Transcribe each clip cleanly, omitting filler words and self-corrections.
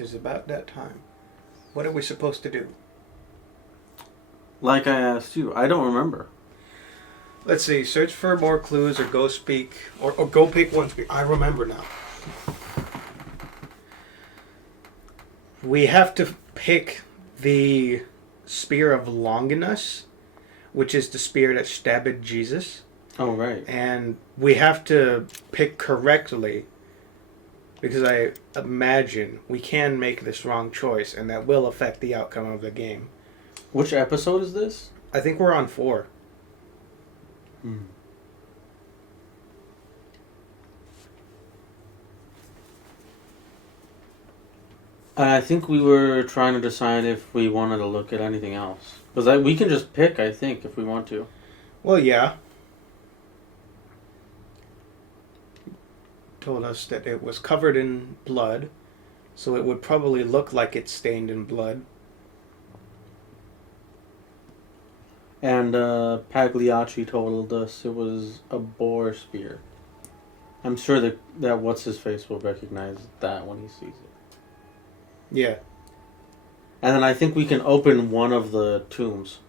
is about that time. What are we supposed to do? Like I asked you, I don't remember. Let's see. Search for more clues or go speak. Or go pick one. I remember now. We have to pick the spear of Longinus, which is the spear that stabbed Jesus. Oh, right. And we have to pick correctly, because I imagine we can make this wrong choice, and that will affect the outcome of the game. Which episode is this? I think we're on 4. Hmm. I think we were trying to decide if we wanted to look at anything else. Because we can just pick, I think, if we want to. Well, yeah. Told us that it was covered in blood, so it would probably look like it's stained in blood. And Pagliacci told us it was a boar spear. I'm sure that what's-his-face will recognize that when he sees it. Yeah. And then I think we can open one of the tombs.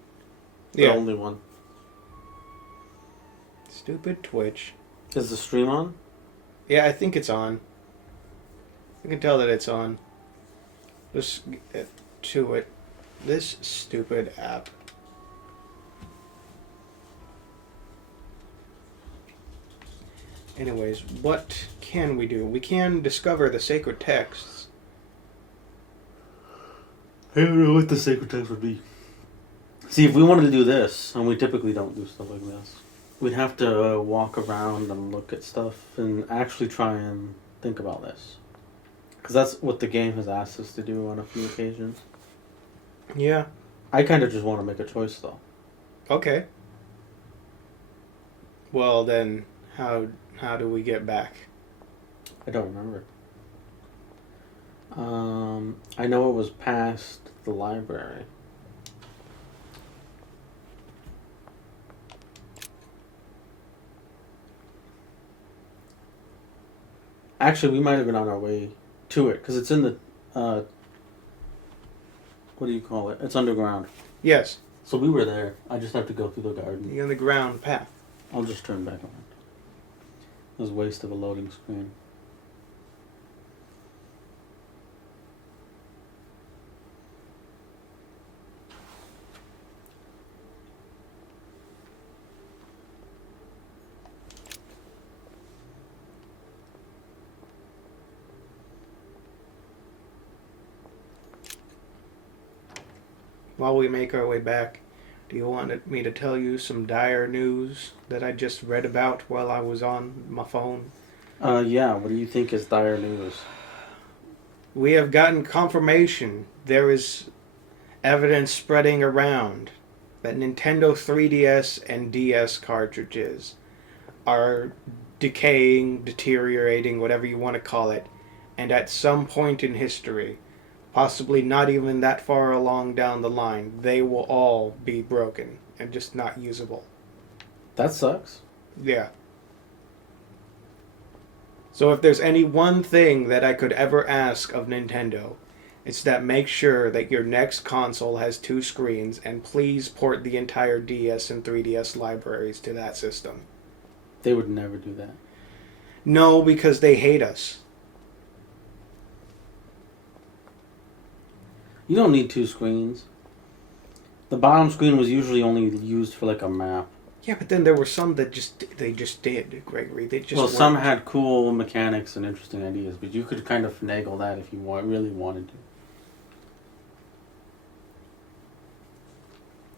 The only one. Stupid Twitch. Is the stream on? Yeah, I think it's on. You can tell that it's on. Let's get to it. This stupid app. Anyways, what can we do? We can discover the sacred texts. I don't know what the sacred text would be. See, if we wanted to do this, and we typically don't do stuff like this, we'd have to walk around and look at stuff and actually try and think about this. Because that's what the game has asked us to do on a few occasions. Yeah. I kind of just want to make a choice, though. Okay. Well, then, how do we get back? I don't remember. I know it was past the library. Actually, we might have been on our way to it, because it's in the, what do you call it? It's underground. Yes. So we were there. I just have to go through the garden. The underground path. I'll just turn back around. It was a waste of a loading screen. While we make our way back, do you want me to tell you some dire news that I just read about while I was on my phone? Yeah, what do you think is dire news? We have gotten confirmation. There is evidence spreading around that Nintendo 3DS and DS cartridges are decaying, deteriorating, whatever you want to call it, and at some point in history, possibly not even that far along down the line, they will all be broken and just not usable. That sucks. Yeah. So if there's any one thing that I could ever ask of Nintendo, it's that make sure that your next console has 2 screens, and please port the entire DS and 3DS libraries to that system. They would never do that. No, because they hate us. You don't need 2 screens. The bottom screen was usually only used for like a map. Yeah, but then there were some that they just did, Gregory. They just weren't. Some had cool mechanics and interesting ideas, but you could kind of finagle that if you really wanted to.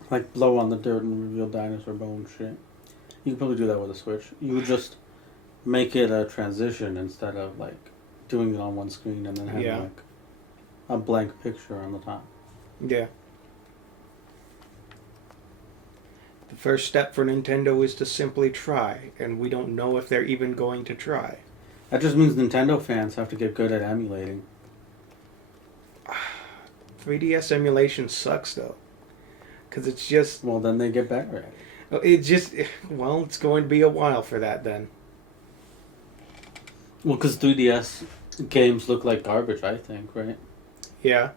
Like blow on the dirt and reveal dinosaur bone shit. You could probably do that with a Switch. You would just make it a transition instead of like doing it on one screen and then having like a blank picture on the top. Yeah. The first step for Nintendo is to simply try, and we don't know if they're even going to try. That just means Nintendo fans have to get good at emulating. 3DS emulation sucks, though. Because it's just... Well, then they get better at it. It just... Well, it's going to be a while for that, then. Well, because 3DS games look like garbage, I think, right? Yeah.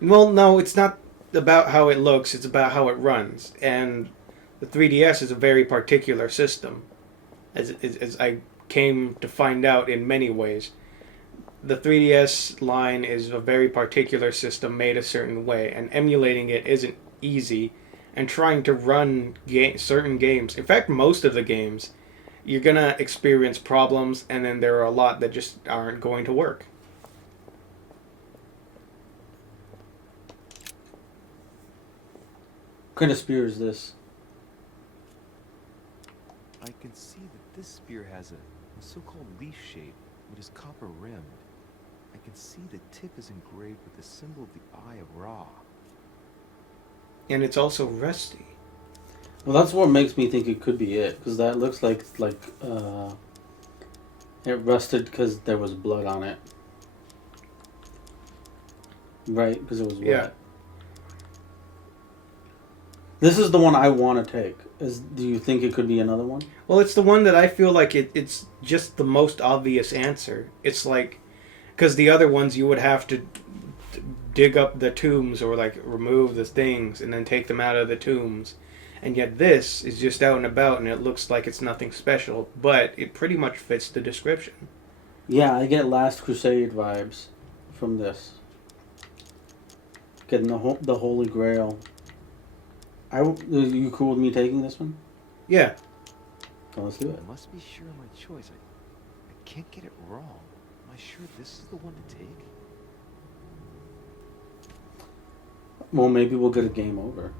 Well, no, it's not about how it looks, it's about how it runs. And the 3DS is a very particular system, as I came to find out in many ways. The 3DS line is a very particular system made a certain way, and emulating it isn't easy. And trying to run certain games, in fact, most of the games, you're gonna experience problems, and then there are a lot that just aren't going to work. What kind of spear is this? I can see that this spear has a so-called leaf shape, which is copper rimmed. I can see the tip is engraved with the symbol of the Eye of Ra. And it's also rusty. Well, that's what makes me think it could be it, because that looks like it rusted because there was blood on it. Right, because it was wet. Yeah. This is the one I want to take. Do you think it could be another one? Well, it's the one that I feel like it's just the most obvious answer. It's like, because the other ones you would have to dig up the tombs or like remove the things and then take them out of the tombs. And yet this is just out and about and it looks like it's nothing special, but it pretty much fits the description. Yeah, I get Last Crusade vibes from this. Getting the Holy Grail. Are you cool with me taking this one? Yeah. So let's do it. I must be sure of my choice. I can't get it wrong. Am I sure this is the one to take? Well, maybe we'll get a game over,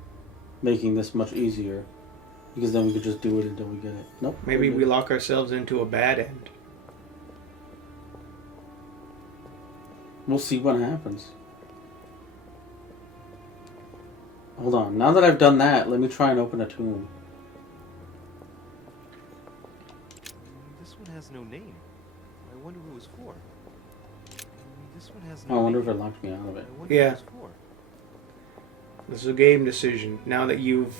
making this much easier, because then we could just do it until we get it. Nope. Maybe we lock ourselves into a bad end. We'll see what happens. Hold on. Now that I've done that, let me try and open a tomb. This one has no name. I wonder who it was for. This one has I no wonder name. if it locked me out of it. I wonder Yeah. who it was for. This is a game decision. Now that you've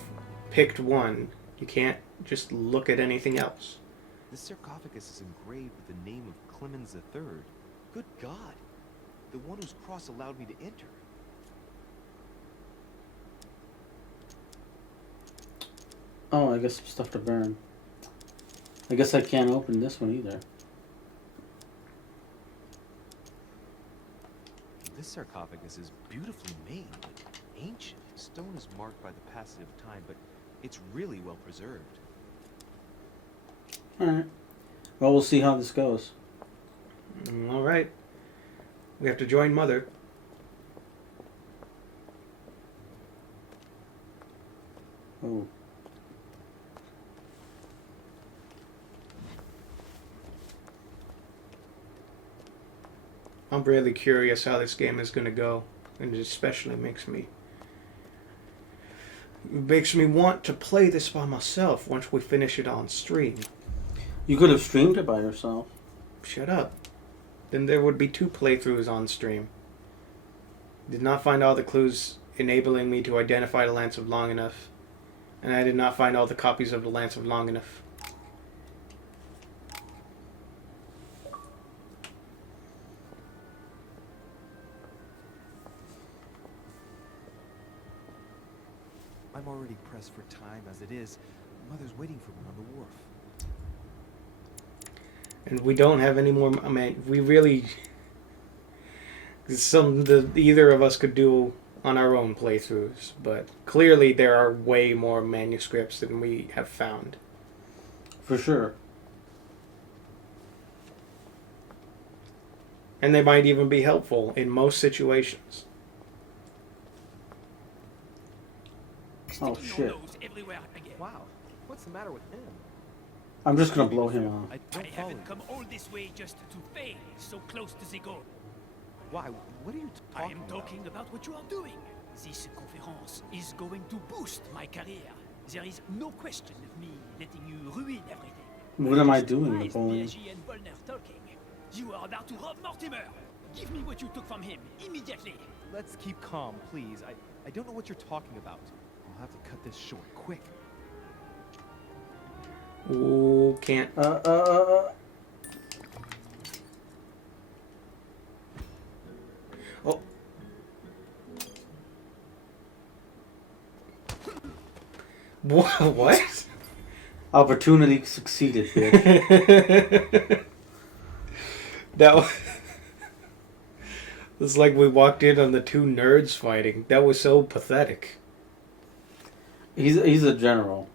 picked one, you can't just look at anything else. This sarcophagus is engraved with the name of Clemens III. Good God! The one whose cross allowed me to enter. Oh, I guess some stuff to burn. I guess I can't open this one either. This sarcophagus is beautifully made, but ancient. The stone is marked by the passage of time, but it's really well preserved. Alright. Well, we'll see how this goes. All right. We have to join Mother. Oh. I'm really curious how this game is going to go, and it especially makes me want to play this by myself once we finish it on stream. You could have streamed it by yourself. Shut up. Then there would be 2 playthroughs on stream. Did not find all the clues enabling me to identify the Lance of Long Enough, and I did not find all the copies of the Lance of Long Enough. I'm already pressed for time as it is. Mother's waiting for me on the wharf. And we don't have any more. I mean, we really. Some that either of us could do on our own playthroughs, but clearly there are way more manuscripts than we have found. For sure. And they might even be helpful in most situations. Oh shit. Wow, what's the matter with him? I'm just gonna blow him off. I I don't follow you. haven't come all this way just to fail, so close to the goal. Why? What are you I talking am about? talking about what you are doing. This conference is going to boost my career. There is no question of me letting you ruin everything. What am I Just doing, why is Napoleon? Biaggi and Volner talking? You are about to rob Mortimer. Give me what you took from him immediately. Let's keep calm, please. I don't know what you're talking about. I'll have to cut this short, quick. Ooh, can't. Oh, What? opportunity succeeded, bitch. That was. It's like we walked in on the two nerds fighting. That was so pathetic. He's a general.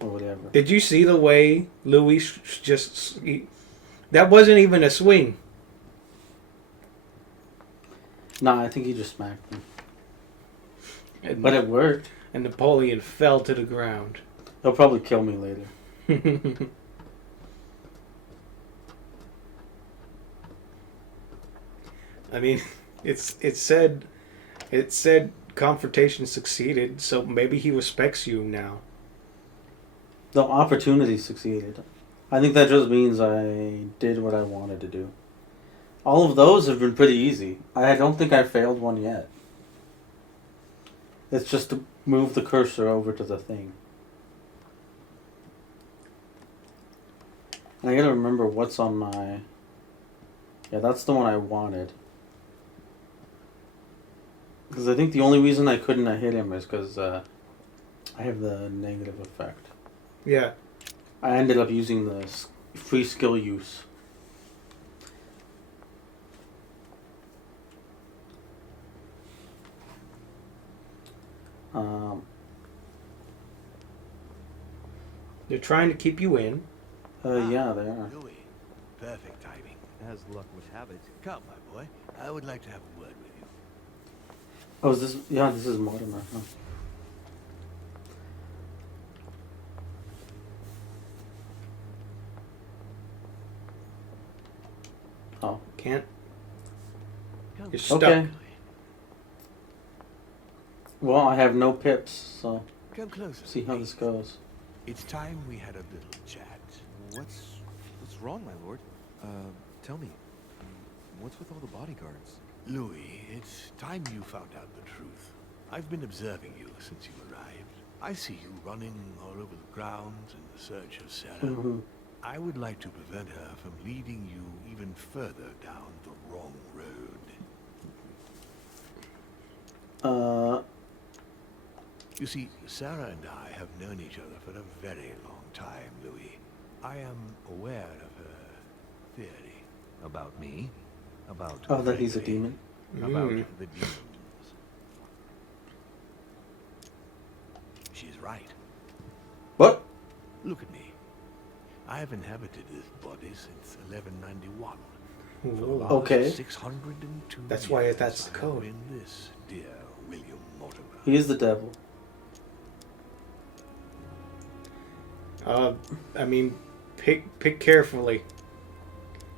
Or whatever. Did you see the way Louis that wasn't even a swing. Nah, I think he just smacked him. And, But it worked. and Napoleon fell to the ground. He'll probably kill me later. I mean, it said confrontation succeeded, so maybe he respects you now. The opportunity succeeded. I think that just means I did what I wanted to do. All of those have been pretty easy. I don't think I failed one yet. It's just to move the cursor over to the thing. And I gotta remember what's on my... Yeah, that's the one I wanted. Because I think the only reason I couldn't have hit him is because I have the negative effect. Yeah. I ended up using the free skill use. They're trying to keep you in. Yeah, they are. Louis, perfect timing. As luck would have it. Come, my boy. I would like to have a word with you. Oh, is this? Yeah, this is Mortimer. Huh? Oh, Can't. Come, You're stuck. okay. Well, I have no pips, so come closer. see how this goes. It's time we had a little chat. What's wrong, my lord? Tell me. What's with all the bodyguards? Louis, it's time you found out the truth. I've been observing you since you arrived. I see you running all over the grounds in the search of Sarah. Mm-hmm. I would like to prevent her from leading you even further down the wrong road. You see, Sarah and I have known each other for a very long time, Louis. I am aware of her theory. About me? About Oh, that he's a Gregory. demon. About Mm. the demons. She's right. What? Look at me. I have inhabited this body since 1191. For the Ooh. last Okay. 602 That's why years, that's the I have code. been this dear William Mortimer. He is the devil. I mean, pick carefully.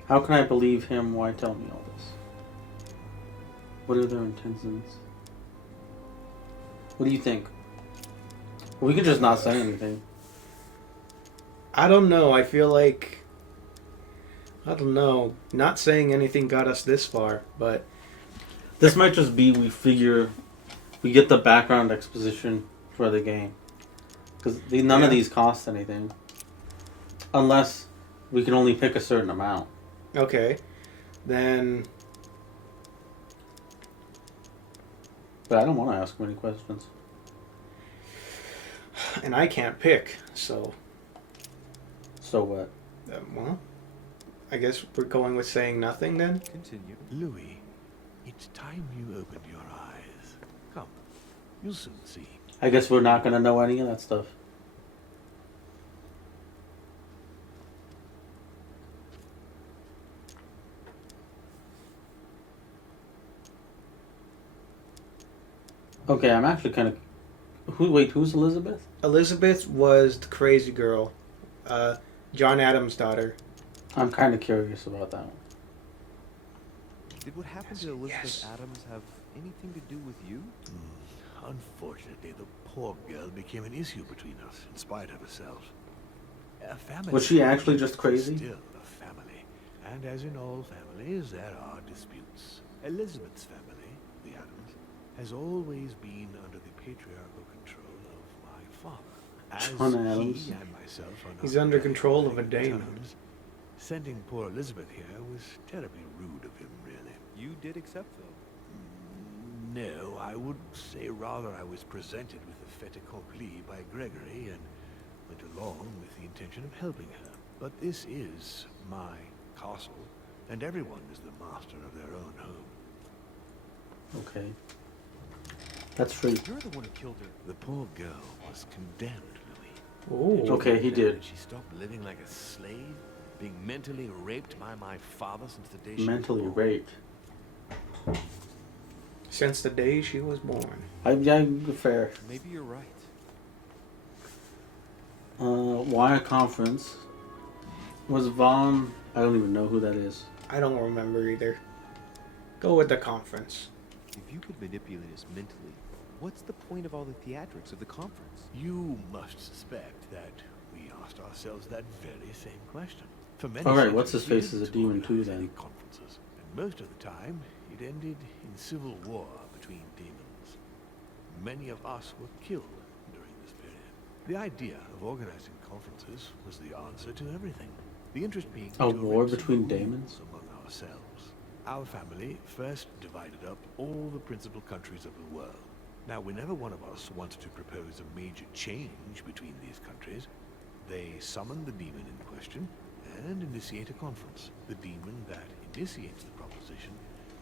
How can I believe him? Why tell me all this? What are their intentions? What do you think? We can just not say anything. I don't know. I feel like I don't know. Not saying anything got us this far, but This might just be we get the background exposition for the game. Because none of Yeah. these cost anything. Unless we can only pick a certain amount. okay. Then But I don't want to ask many questions. and I can't pick, so So what? well, I guess we're going with saying nothing then. Continue. Louis, it's time you opened your eyes. Come, you'll soon see. I guess we're not going to know any of that stuff. Okay, I'm actually kind of... who's Elizabeth? Elizabeth was the crazy girl, John Adams' daughter. I'm kind of curious about that one. Did what happened to Elizabeth Yes. Adams have anything to do with you? Unfortunately, the poor girl became an issue between us, in spite of herself. A family Was she actually just is crazy? Still a family, and as in all families, there are disputes. Elizabeth's family, the Adams, has always been under the patriarchal control of my father. As John Adams. he and myself are not He's under very control of a good daemon. terms, Sending poor Elizabeth here was terribly rude of him, really. You did accept, though. No, I would say rather I was presented with a fait accompli by Gregory and went along with the intention of helping her. But this is my castle, and everyone is the master of their own home. Okay. That's free. You're the one who killed her. The poor girl was condemned, Louis. Ooh. Did you Okay, know he that? did. She stopped living like a slave, being mentally raped by my father since the day she Mentally was born. raped. Since the day she was born. Yeah, fair. Maybe you're right. Why a conference? Was Vaughn... I don't even know who that is. I don't remember either. Go with the conference. If you could manipulate us mentally, what's the point of all the theatrics of the conference? You must suspect that we asked ourselves that very same question. For many Alright, centuries, what's his we face didn't is a demon too, organize then. any conferences, and most of the time, it ended in civil war between demons. Many of us were killed during this period. The idea of organizing conferences was the answer to everything. The interest being A to war arrange some between rules demons? among ourselves. Our family first divided up all the principal countries of the world. Now, whenever one of us wanted to propose a major change between these countries, they summoned the demon in question and initiate a conference. The demon that initiates the proposition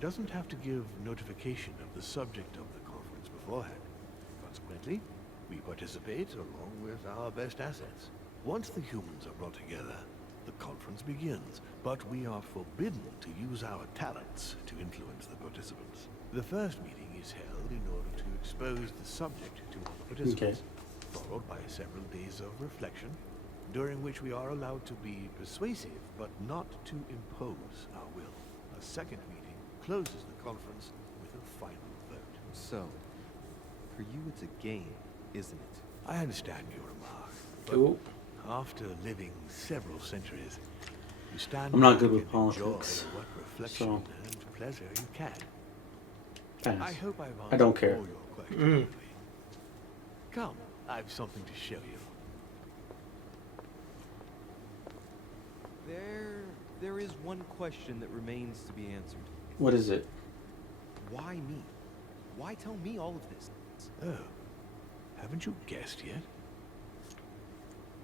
doesn't have to give notification of the subject of the conference beforehand. Consequently, we participate along with our best assets. Once the humans are brought together, the conference begins, but we are forbidden to use our talents to influence the participants. The first meeting is held in order to expose the subject to all the participants, followed by several days of reflection, during which we are allowed to be persuasive, but not to impose our will. A second meeting closes the conference with a final vote. So, for you it's a game, isn't it? I understand your remark, but Ooh. after living several centuries, you stand I'm not back good with and politics, enjoy what reflection so- and pleasure you can. Pass. I hope I've I don't answered care. all your questions. Mm. Louis. Come, I've something to show you. There is one question that remains to be answered. What is it? Why me? Why tell me all of this? Oh, haven't you guessed yet?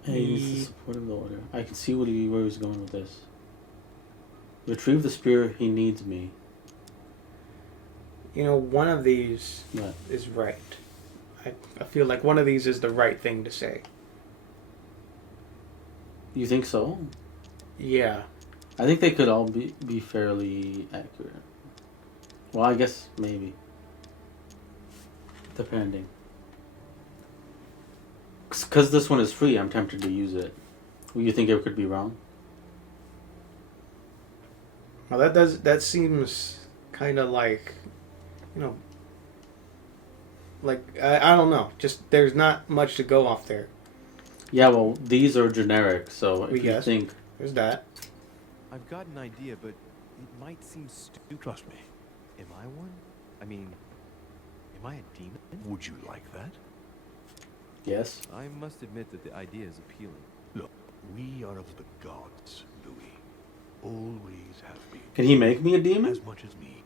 Hey, he's the supportive order. I can see where he's going with this. Retrieve the spear, he needs me. You know, one of these What? is right. I feel like one of these is the right thing to say. You think so? Yeah. I think they could all be fairly accurate. Well, I guess maybe. Depending. Because this one is free, I'm tempted to use it. You think it could be wrong? Well, that seems kind of like, you know, like I don't know. Just there's not much to go off there. Yeah, well, these are generic, so if We you guess. think... There's that. I've got an idea, but it might seem stupid. Trust me. Am I one? I mean, am I a demon? Would you like that? Yes? I must admit that the idea is appealing. Look, we are of the gods, Louis. Always have been. Can he make me a demon? As much as me.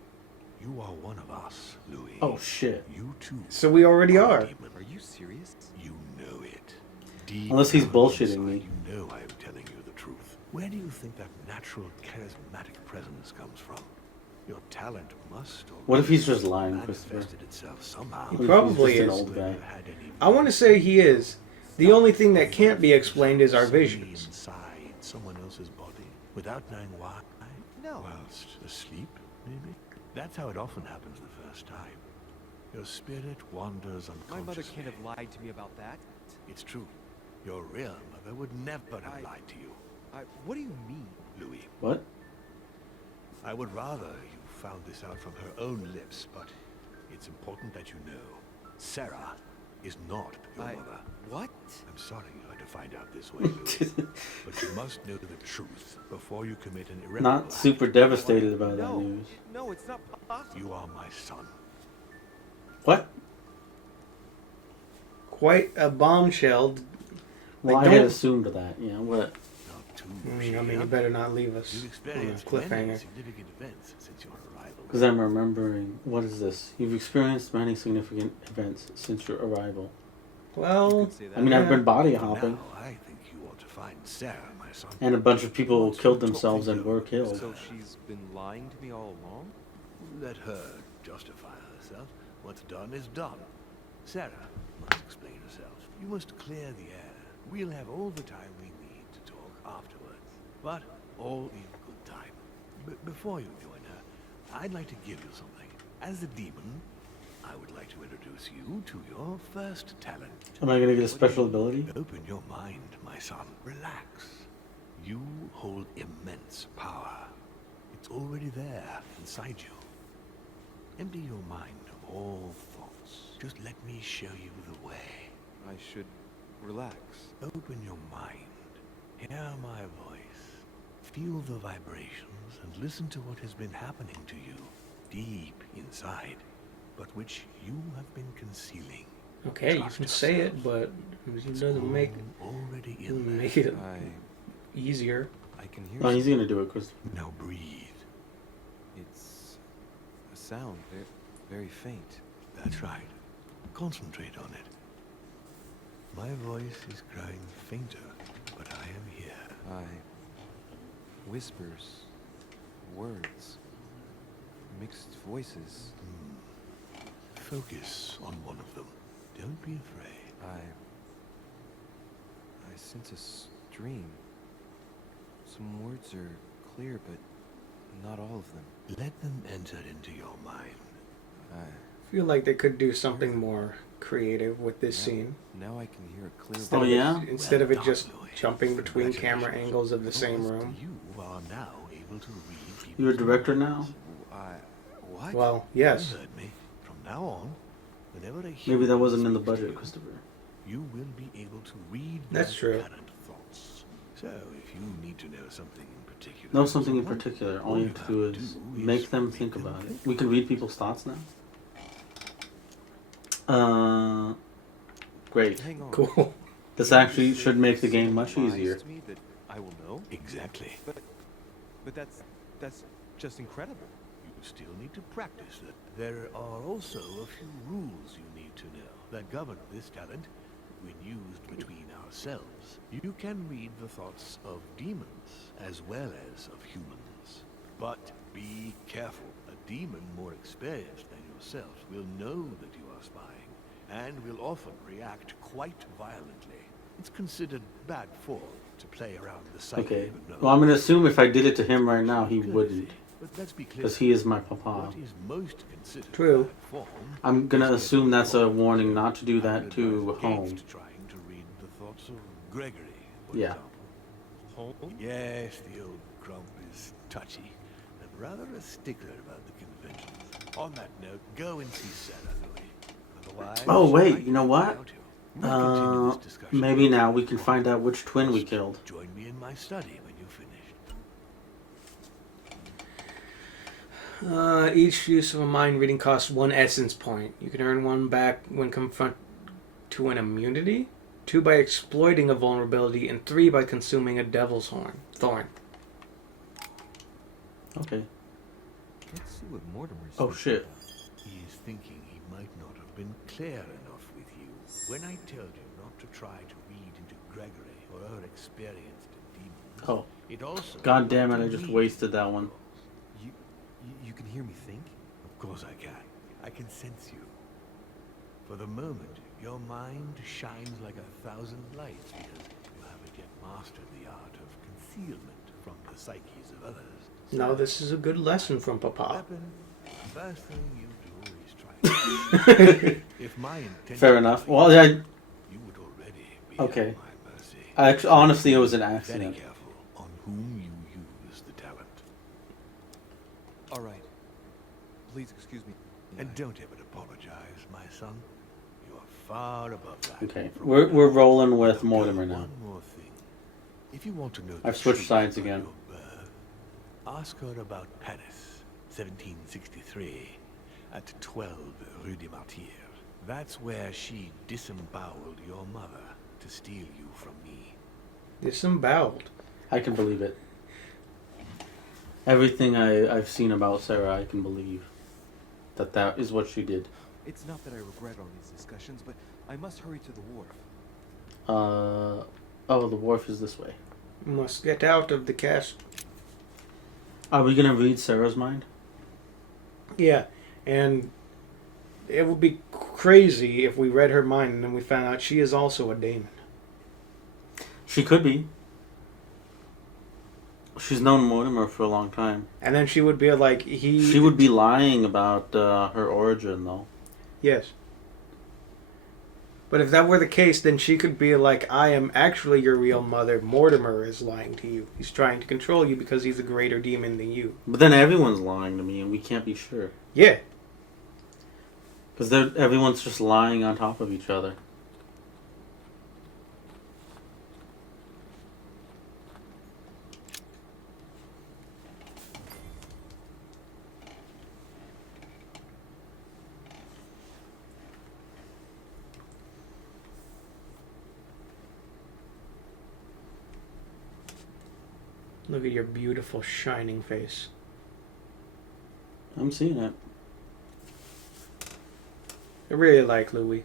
You are one of us, Louis. Oh, shit. You too. So we already a are. demon. Are you serious? You know it. Deep Unless he's down bullshitting inside, me. You know I am telling you the truth. Where do you think that natural, charismatic presence comes from? Your talent must. What if he's just already lying, manifested Christopher? itself somehow. He What if probably he's just is. an old guy? I want to say he is. The only thing that can't be explained is our visions. Inside someone else's body, without knowing why. No. Whilst asleep, maybe. That's how it often happens the first time. Your spirit wanders unconsciously. My mother can't have lied to me about that. It's true. Your real mother would never have lied to you, What do you mean? Louis. What? I would rather you found this out from her own lips, but it's important that you know. Sarah is not your mother. What? I'm sorry you had to find out this way, Louis. But you must know the truth before you commit an irreparable Not act. super devastated about that No, news. no, it's not possible. You are my son. What? Quite a bombshell. Well, I don't- had assumed that. Yeah, what? Not too. I mean, you better not leave us You've on a experienced many cliffhanger. significant events since your arrival. Because I'm remembering, what is this? You've experienced many significant events since your arrival. You Well, could say that. I mean, I've been body hopping, Now, I think you ought to find Sarah, my son. and a bunch of people Wants killed to talk themselves to and you. were killed. So she's been lying to me all along? Let her justify herself. What's done is done. Sarah must explain herself. You must clear the air. We'll have all the time we need to talk afterwards. But all in good time. Before you join her, I'd like to give you something. As a demon, I would like to introduce you to your first talent. Am I gonna get a special ability? Open your mind, my son. Relax. You hold immense power. It's already there inside you. Empty your mind of all thoughts. Just let me show you the way. I should relax. Open your mind. Hear my voice. Feel the vibrations and listen to what has been happening to you deep inside, but which you have been concealing. okay, you Trust can say it, yourself. but it It's doesn't make all already in there. make it I easier. can hear Oh, he's something. gonna do it, Chris. Now breathe. It's a sound, very faint. That's right. Concentrate on it. My voice is growing fainter, but I am here. Whispers, words, mixed voices. Focus on one of them. Don't be afraid. I sense a stream. Some words are clear, but not all of them. Let them enter into your mind. I feel like they could do something more creative with this Yeah. scene. Now I can hear a clear Instead Oh, of yeah? it, instead of it Well just done, Louis. jumping between camera Congratulations. angles of the same Almost room. You are now able to read people's You're a director now? minds. What? Well, You yes. heard me. From now on, whenever a Maybe human that wasn't in the speaks to budget, you, Christopher. you will be able to read That's their true. current thoughts. So, if you need to know something in particular, No, something in someone, particular. all All you you have to have do to is do make is them make think them about it. think. We can read people's thoughts now? Great. Hang on. Cool. This actually should make the game much Something easier. lies to me that I will know. Exactly. But that's just incredible. You still need to practice it. There are also a few rules you need to know that govern this talent when used between ourselves. You can read the thoughts of demons as well as of humans. But be careful. A demon more experienced than yourself will know that you are spying and will often react quite violently. It's considered bad form to play around the psyche Okay. of another. Well, I'm gonna assume if I did it to him right now, he wouldn't. But let's be clear. Because he is my papa. What is most considered True. bad form I'm gonna is assume that's a getting warning caught. not to do I that would to advise home. against trying to read the thoughts of Gregory, for Yeah. example. Home? Yes, the old grump is touchy and rather a stickler about the conventions. On that note, go and see Sarah, Louis. Otherwise, Oh, wait, I you know can what? doubt you. We'll continue this discussion. Maybe now we can find out which twin we killed. Join me in my study when you've finished. Each use of a mind reading costs 1 essence point. You can earn 1 back when confront to an immunity, 2 by exploiting a vulnerability, and 3 by consuming a devil's thorn. Okay. Let's see what Mortimer's Oh, thinking shit. about. He is thinking he might not have been clear enough with you. When I told you not to try to read into Gregory or her experience in demons, Oh. it also... God damn it, I just wasted that one. You can hear me think? Of course I can. I can sense you. For the moment, your mind shines like 1,000 lights because you haven't yet mastered the art of concealment from the psyches of others. No, this is a good lesson from Papa. Weapon, the first thing you do is try. If my intention Fair enough. was Well, you would already be Okay. at my mercy. actually, honestly, it was an Very accident. careful on whom you use the talent. All right. Please excuse me. And don't ever apologize, my son. You are far above that. Okay. From We're rolling with now, Mortimer now. One more thing. If you want to know the I've switched truth sides about again. your birth, ask her about Paris, 1763, at 12 Rue des Martyrs. That's where she disemboweled your mother to steal you from me. Disemboweled. I can believe it. Everything I've seen about Sarah, I can believe that is what she did. It's not that I regret all these discussions, but I must hurry to the wharf. Oh, the wharf is this way. Must get out of the castle. Are we gonna read Sarah's mind? Yeah, and it would be crazy if we read her mind and then we found out she is also a demon. She could be. She's known Mortimer for a long time. And then she would be like, She would be lying about her origin, though. Yes. But if that were the case, then she could be like, I am actually your real mother. Mortimer is lying to you. He's trying to control you because he's a greater demon than you. But then everyone's lying to me, and we can't be sure. Yeah. Because everyone's just lying on top of each other. Look at your beautiful shining face. I'm seeing it. I really like Louis.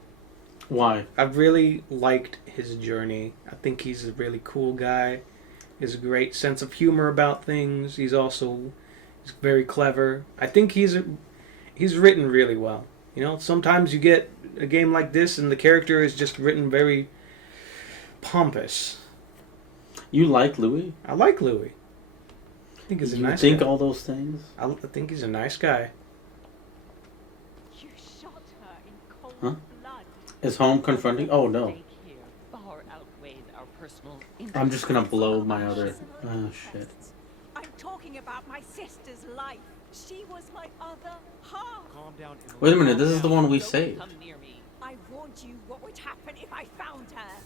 Why? I've really liked his journey. I think he's a really cool guy. He has a great sense of humor about things. He's very clever. I think he's written really well. You know, sometimes you get a game like this and the character is just written very pompous. You like Louis? I like Louis. I think he's a nice think guy. all those things? I think he's a nice guy. You shot her in cold Huh? blood. Is home confronting? Oh, no. Stake here far outweighs our personal I'm just gonna blow my other... Oh, shit. I'm talking about my sister's life. She was my other half. Calm down, Emily. Wait a minute, this is Calm the down. one we Don't saved. come near me. I warned you what would happen if I found her.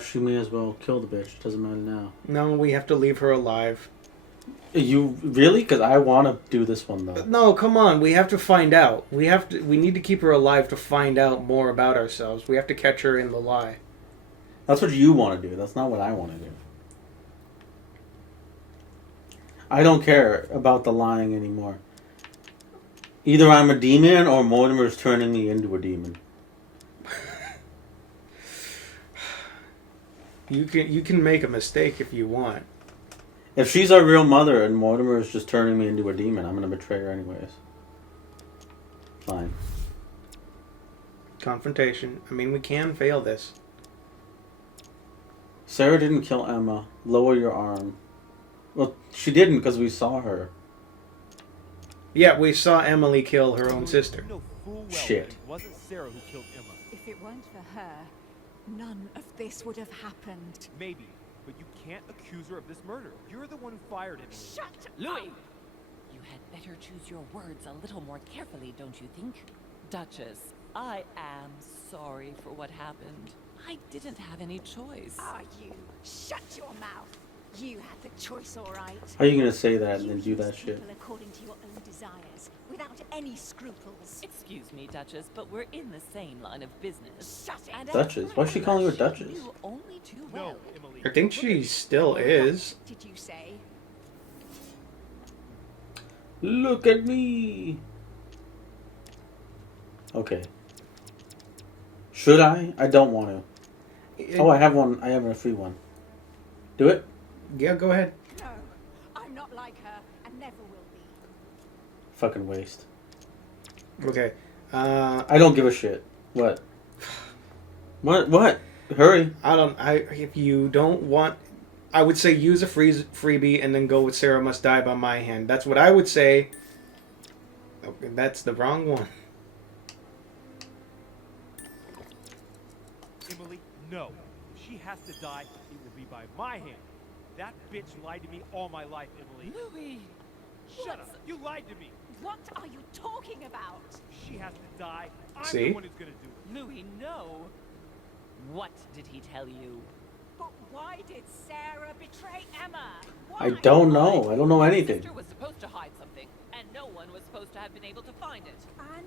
She may as well kill the bitch. Doesn't matter now. No, we have to leave her alive. You really? Because I want to do this one though. No, come on. We have to find out. We need to keep her alive to find out more about ourselves. We have to catch her in the lie. That's what you want to do. That's not what I want to do. I don't care about the lying anymore. Either I'm a demon or Mortimer's turning me into a demon. You can make a mistake if you want. If she's our real mother and Mortimer is just turning me into a demon, I'm gonna betray her anyways. Fine. Confrontation. I mean, we can fail this. Sarah didn't kill Emma. Lower your arm. Well, she didn't because we saw her. Yeah, we saw Emily kill her own Emily, sister. You know full well Shit. that it wasn't Sarah who killed Emma. If it weren't for her, none of this would have happened. Maybe, but you can't accuse her of this murder. You're the one who fired Emily. Shut Louis! up! You had better choose your words a little more carefully, don't you think? Duchess, I am sorry for what happened. I didn't have any choice. Are you? Shut your mouth. You had the choice, all right. How are you gonna say that and You then do that used shit? people according to your own desires, without any scruples. Excuse me, Duchess, but we're in the same line of business. Shut it. And Duchess? Why is she calling her Duchess? You only too well. No, Emily. I think she still is. Did you say? Look at me! Okay. Should I? I don't want to. Oh, I have one. I have a free one. Do it? Yeah, go ahead. No, I'm not like her, and never will be. Fucking waste. Okay. I don't give a shit. What? What? Hurry. If you don't want, I would say use a freebie and then go with Sarah Must Die by my hand. That's what I would say. Okay, that's the wrong one. Emily, no. If she has to die, it will be by my hand. That bitch lied to me all my life, Emily. Louis! Shut up! You lied to me! What are you talking about? If she has to die, I'm See? the one who's gonna do it. Louis, no! What did he tell you? But why did Sarah betray Emma? I Why? don't know. I don't know His anything. sister was supposed to hide something, and no one was supposed to have been able to find it. And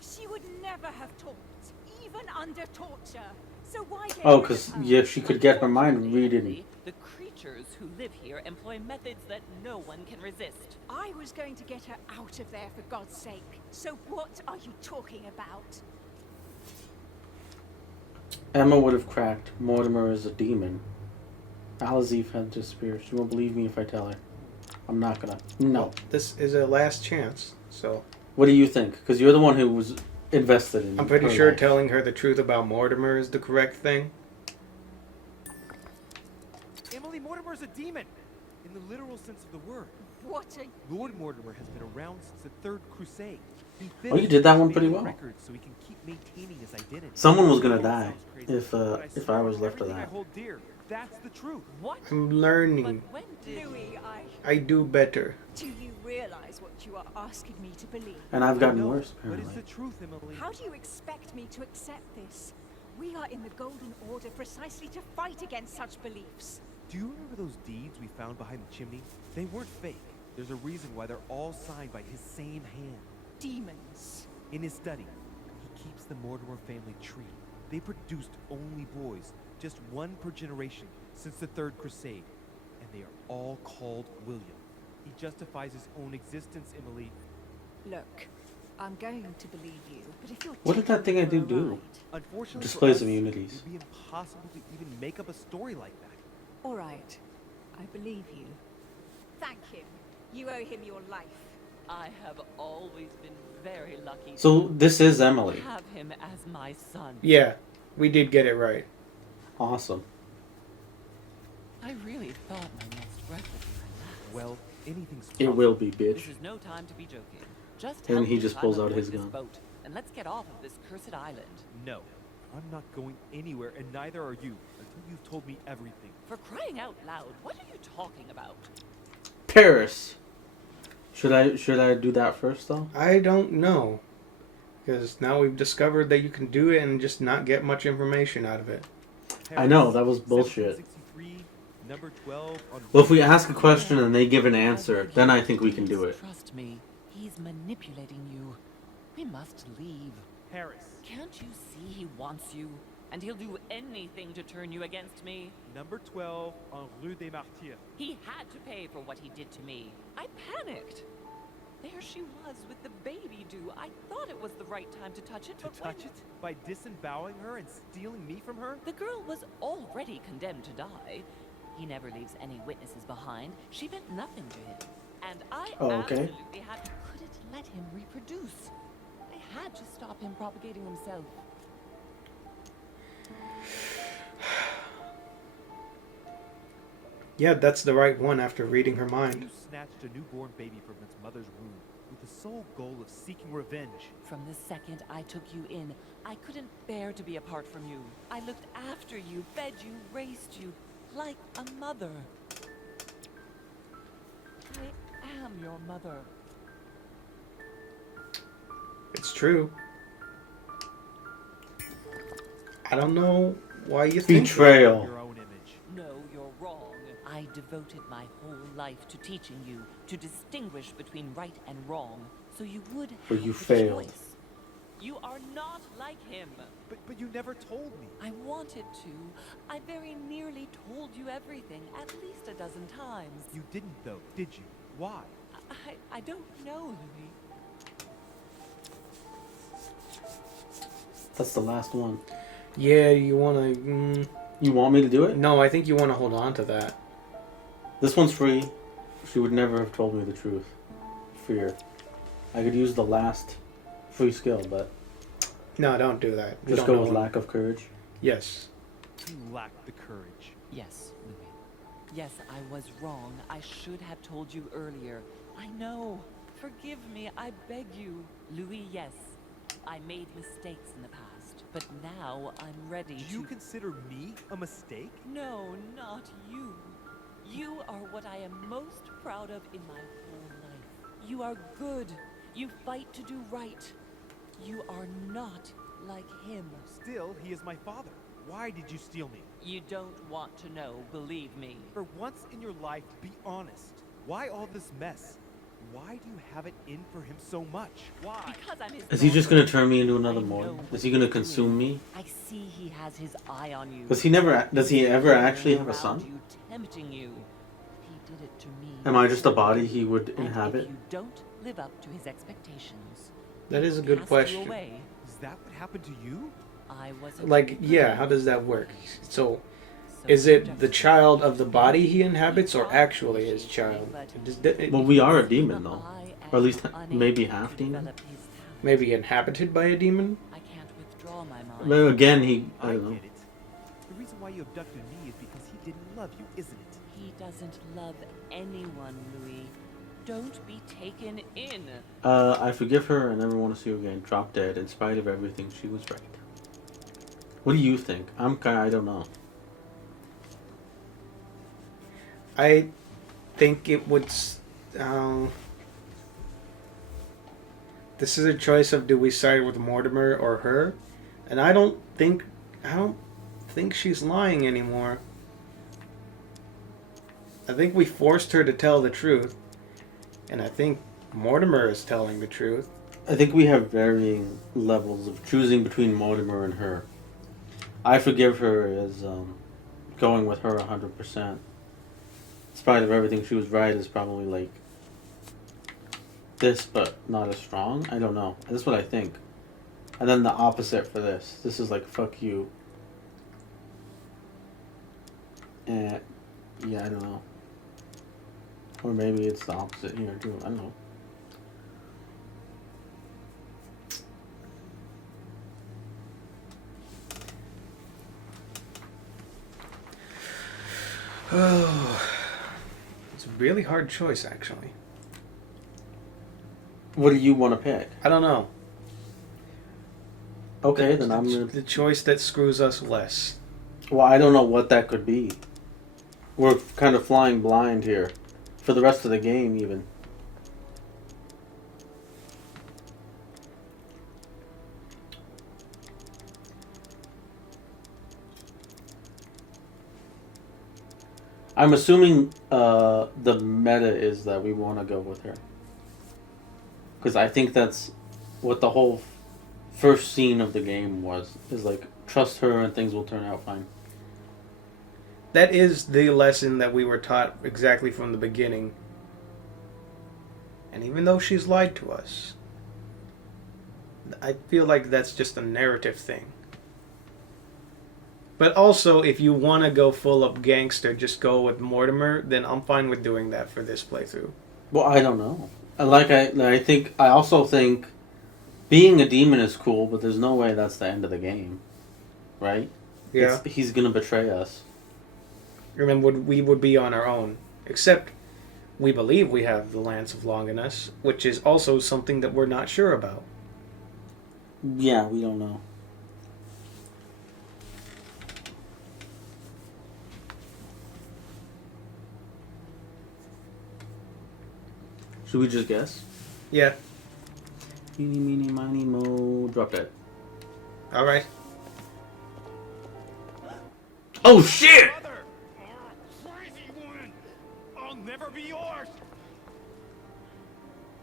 she would never have talked, even under torture. So why get Oh, rid of because her? yeah, she could get her mind read Unfortunately, it. the creatures who live here employ methods that no one can resist. I was going to get her out of there for God's sake. So what are you talking about? Emma would have cracked. Mortimer is a demon. Alazif had disappeared. She won't believe me if I tell her. I'm not gonna. No. Well, this is a last chance, so What do you think? Because you're the one who was invested in. I'm pretty her sure life. telling her the truth about Mortimer is the correct thing. Emily, Mortimer's a demon! In the literal sense of the word. What are Lord Mortimer has been around since the Third Crusade. He Oh, you did that one pretty well. records so he can keep maintaining his identity. Someone was I gonna know it die sounds crazy, if but I swear was on left to everything that. I hold dear. That's the truth. What? I'm But learning. when did Louis, I do better. do you realize what you are asking me to believe? And I've I gotten know, worse, but it's apparently. the truth, Emily. How do you expect me to accept this? We are in the Golden Order precisely to fight against such beliefs. Do you remember those deeds we found behind the chimney? They weren't fake. There's a reason why they're all signed by his same hand. Demons. In his study, he keeps the Mortimer family tree. They produced only boys, just one per generation since the Third Crusade, and they are all called William. He justifies his own existence, Emily. Look, I'm going to believe you, but if you're What did that thing I taking do me for a do? ride- Unfortunately, Displays for us, immunities. it'd be impossible to even make up a story like that. All right, I believe you. Thank him. You owe him your life. I have always been very lucky So this is to Emily. have him as my son. Yeah, we did get it right. Awesome. I really thought my next breath would be my last. Well, anything's It possible. will be, This bitch. is no time to be joking. Just And help he me just climb pulls out aboard his this gun. boat, and let's get off of this cursed island. No, I'm not going anywhere, and neither are you until you've told me everything. For crying out loud, what are you talking about? Paris. Should I do that first though? I don't know. Because now we've discovered that you can do it and just not get much information out of it. I know, that was bullshit. 1763, number 12 on Well, if we ask a question and they give an answer, then I think we can do Please it. Trust me. He's manipulating you. We must leave. Paris, Can't you see he wants you? And he'll do anything to turn you against me. number 12 on Rue des Martyrs. He had to pay for what he did to me. I panicked. There she was with the baby due. I thought it was the right time to touch it, To but when touch it? By disemboweling her and stealing me from her? the girl was already condemned to die. He never leaves any witnesses behind. She meant nothing to him. And I Oh, okay. absolutely couldn't let him reproduce. I had to stop him propagating himself. Yeah, that's the right one after reading her You mind. snatched a newborn baby from its mother's womb with the sole goal of seeking revenge. From the second I took you in, I couldn't bear to be apart from you. I looked after you, fed you, raised you, like a mother. I am your mother. It's true. I don't know why you think that. Betrayal. Your own image. No, you're wrong. I devoted my whole life to teaching you to distinguish between right and wrong, so you would have But you the failed. choice. You are not like him. But you never told me. I wanted to. I very nearly told you everything, at least a dozen times. You didn't though, did you? Why? I don't know, Louis. That's the last one. Yeah, you wanna... You want me to do it? no, I think you want to hold on to that. This one's free. She would never have told me the truth. Fear. I could use the last free skill, but No, don't do that. We just don't go know with when- lack of courage. Yes. You lacked the courage. Yes, Louis. Yes, I was wrong. I should have told you earlier. I know. Forgive me, I beg you. Louis, yes. I made mistakes in the past, but now I'm ready Do to... you consider me a mistake? No, not you. You are what I am most proud of in my whole life. You are good. You fight to do right. You are not like him. Still, he is my father. Why did you steal me? You don't want to know, believe me. For once in your life, be honest. Why all this mess? Why do you have it in for him so much? Why? Because I'm his Is he just gonna daughter. turn me into another I Morty? know Is he what gonna he's consume doing. me? I see he has his eye on you. Does he ever actually have a Around son? You, tempting you. He did it to me. Am I just a body before. he would And inhabit? if you don't live up to his expectations, That is a good cast question. You away. Is that what happened to you? I wasn't Like, yeah, how does that work? So, is it the child of the body he inhabits, or actually his child? Well, we are a demon, though. Or at least maybe half demon? Maybe inhabited by a demon? I can't withdraw my mind. Well, again, I I don't know. get it. The reason why you abducted me is because he didn't love you, isn't it? He doesn't love anyone, Louis. Don't be taken in. I forgive her and never want to see her again. Drop dead in spite of everything. She was right. What do you think? I don't know. I think it would. This is a choice of do we side with Mortimer or her, and I don't think she's lying anymore. I think we forced her to tell the truth, and I think Mortimer is telling the truth. I think we have varying levels of choosing between Mortimer and her. I forgive her as going with her 100%. In spite of everything, she was right. Is probably like this, but not as strong. I don't know. That's what I think. And then the opposite for this. This is like fuck you. And yeah, I don't know. Or maybe it's the opposite here too. I don't know. Oh, it's a really hard choice, actually. What do you want to pick? I don't know. Okay, then I'm gonna... The choice that screws us less. Well, I don't know what that could be. We're kind of flying blind here. For the rest of the game, even. I'm assuming the meta is that we want to go with her. Because I think that's what the whole first scene of the game was. Is like, trust her and things will turn out fine. That is the lesson that we were taught exactly from the beginning. And even though she's lied to us, I feel like that's just a narrative thing. But also, if you want to go full up gangster, just go with Mortimer, then I'm fine with doing that for this playthrough. Well, I don't know. I also think being a demon is cool, but there's no way that's the end of the game, right? Yeah. He's gonna betray us. And then we would be on our own. Except, we believe we have the Lance of Longinus, which is also something that we're not sure about. Yeah, we don't know. Should we just guess? Yeah. Eeny, meeny, miny, mo. Drop dead. Alright. Oh shit! Mother! Crazy woman! I'll never be yours!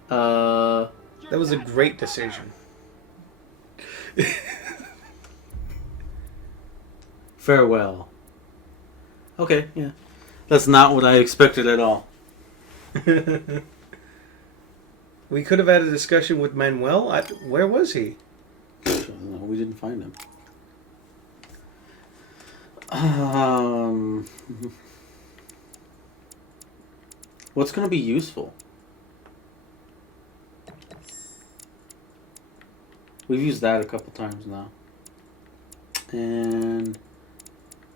That was a great decision. Farewell. Okay, yeah. That's not what I expected at all. We could have had a discussion with Manuel. Where was he? No, we didn't find him. What's gonna be useful? We've used that a couple times now. And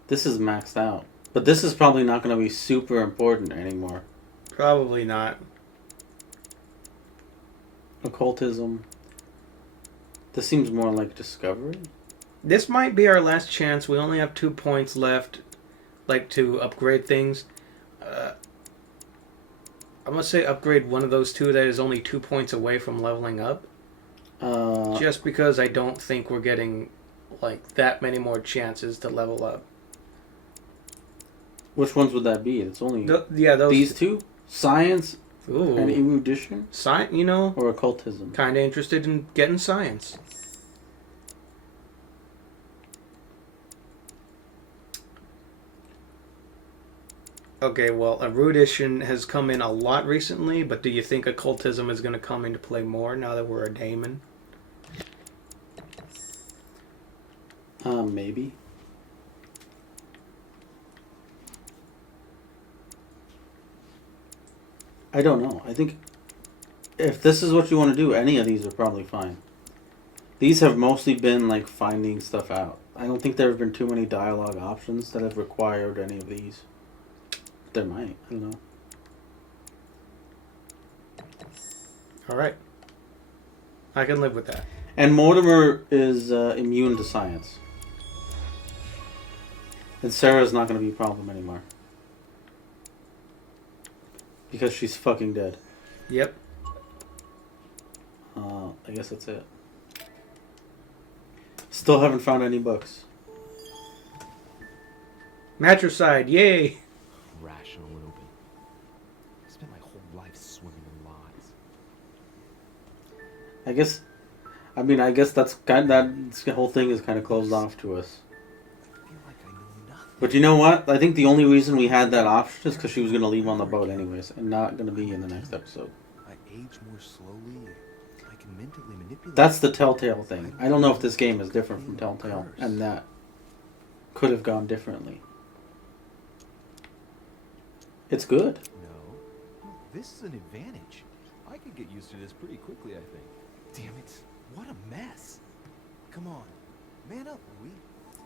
this is maxed out. But this is probably not gonna be super important anymore. Probably not. Occultism. This seems more like discovery. This might be our last chance. We only have 2 points left, like, to upgrade things. I'm gonna say upgrade one of those two that is only 2 points away from leveling up. Just because I don't think we're getting, like, that many more chances to level up. Which ones would that be? It's only Those. these two? Science Ooh. An erudition Science, you know, or occultism? kind of interested in getting science. Okay, well, erudition has come in a lot recently, but do you think occultism is going to come into play more now that we're a daemon? Maybe. I don't know. I think if this is what you want to do, any of these are probably fine. These have mostly been like finding stuff out. I don't think there have been too many dialogue options that have required any of these. There might. I don't know. All right. I can live with that. And Mortimer is immune to science. And Sarah's not going to be a problem anymore. Because she's fucking dead. Yep. I guess that's it. Still haven't found any books. Matricide, yay! Rational and open. I spent my whole life swimming in lies. I guess that's that whole thing is kind of closed off to us. I feel like I know nothing. But you know what? I think the only reason we had that option is because she was going to leave on the boat anyways, and not going to be in the next episode. I age more slowly. I can mentally manipulate. That's the Telltale thing. I don't know if this game is different from Telltale, and that could have gone differently. It's good. No. This is an advantage. I could get used to this pretty quickly, I think. Damn it. What a mess. Come on. Man up, Louis.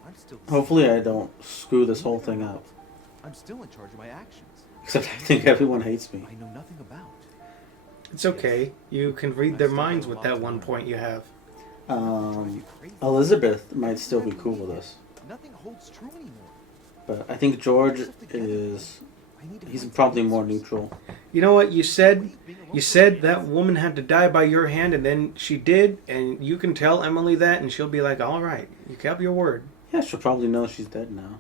I'm still... Hopefully I don't screw this whole thing up. I'm still in charge of my actions. Except I think everyone hates me. I know nothing about. It's okay. You can read their minds with that one point you have. Elizabeth might still be cool with us. Nothing holds true anymore. But I think George is... He's probably more neutral. You know what you said? You said that woman had to die by your hand, and then she did, and you can tell Emily that, and she'll be like, all right, you kept your word. Yeah, she'll probably know she's dead now.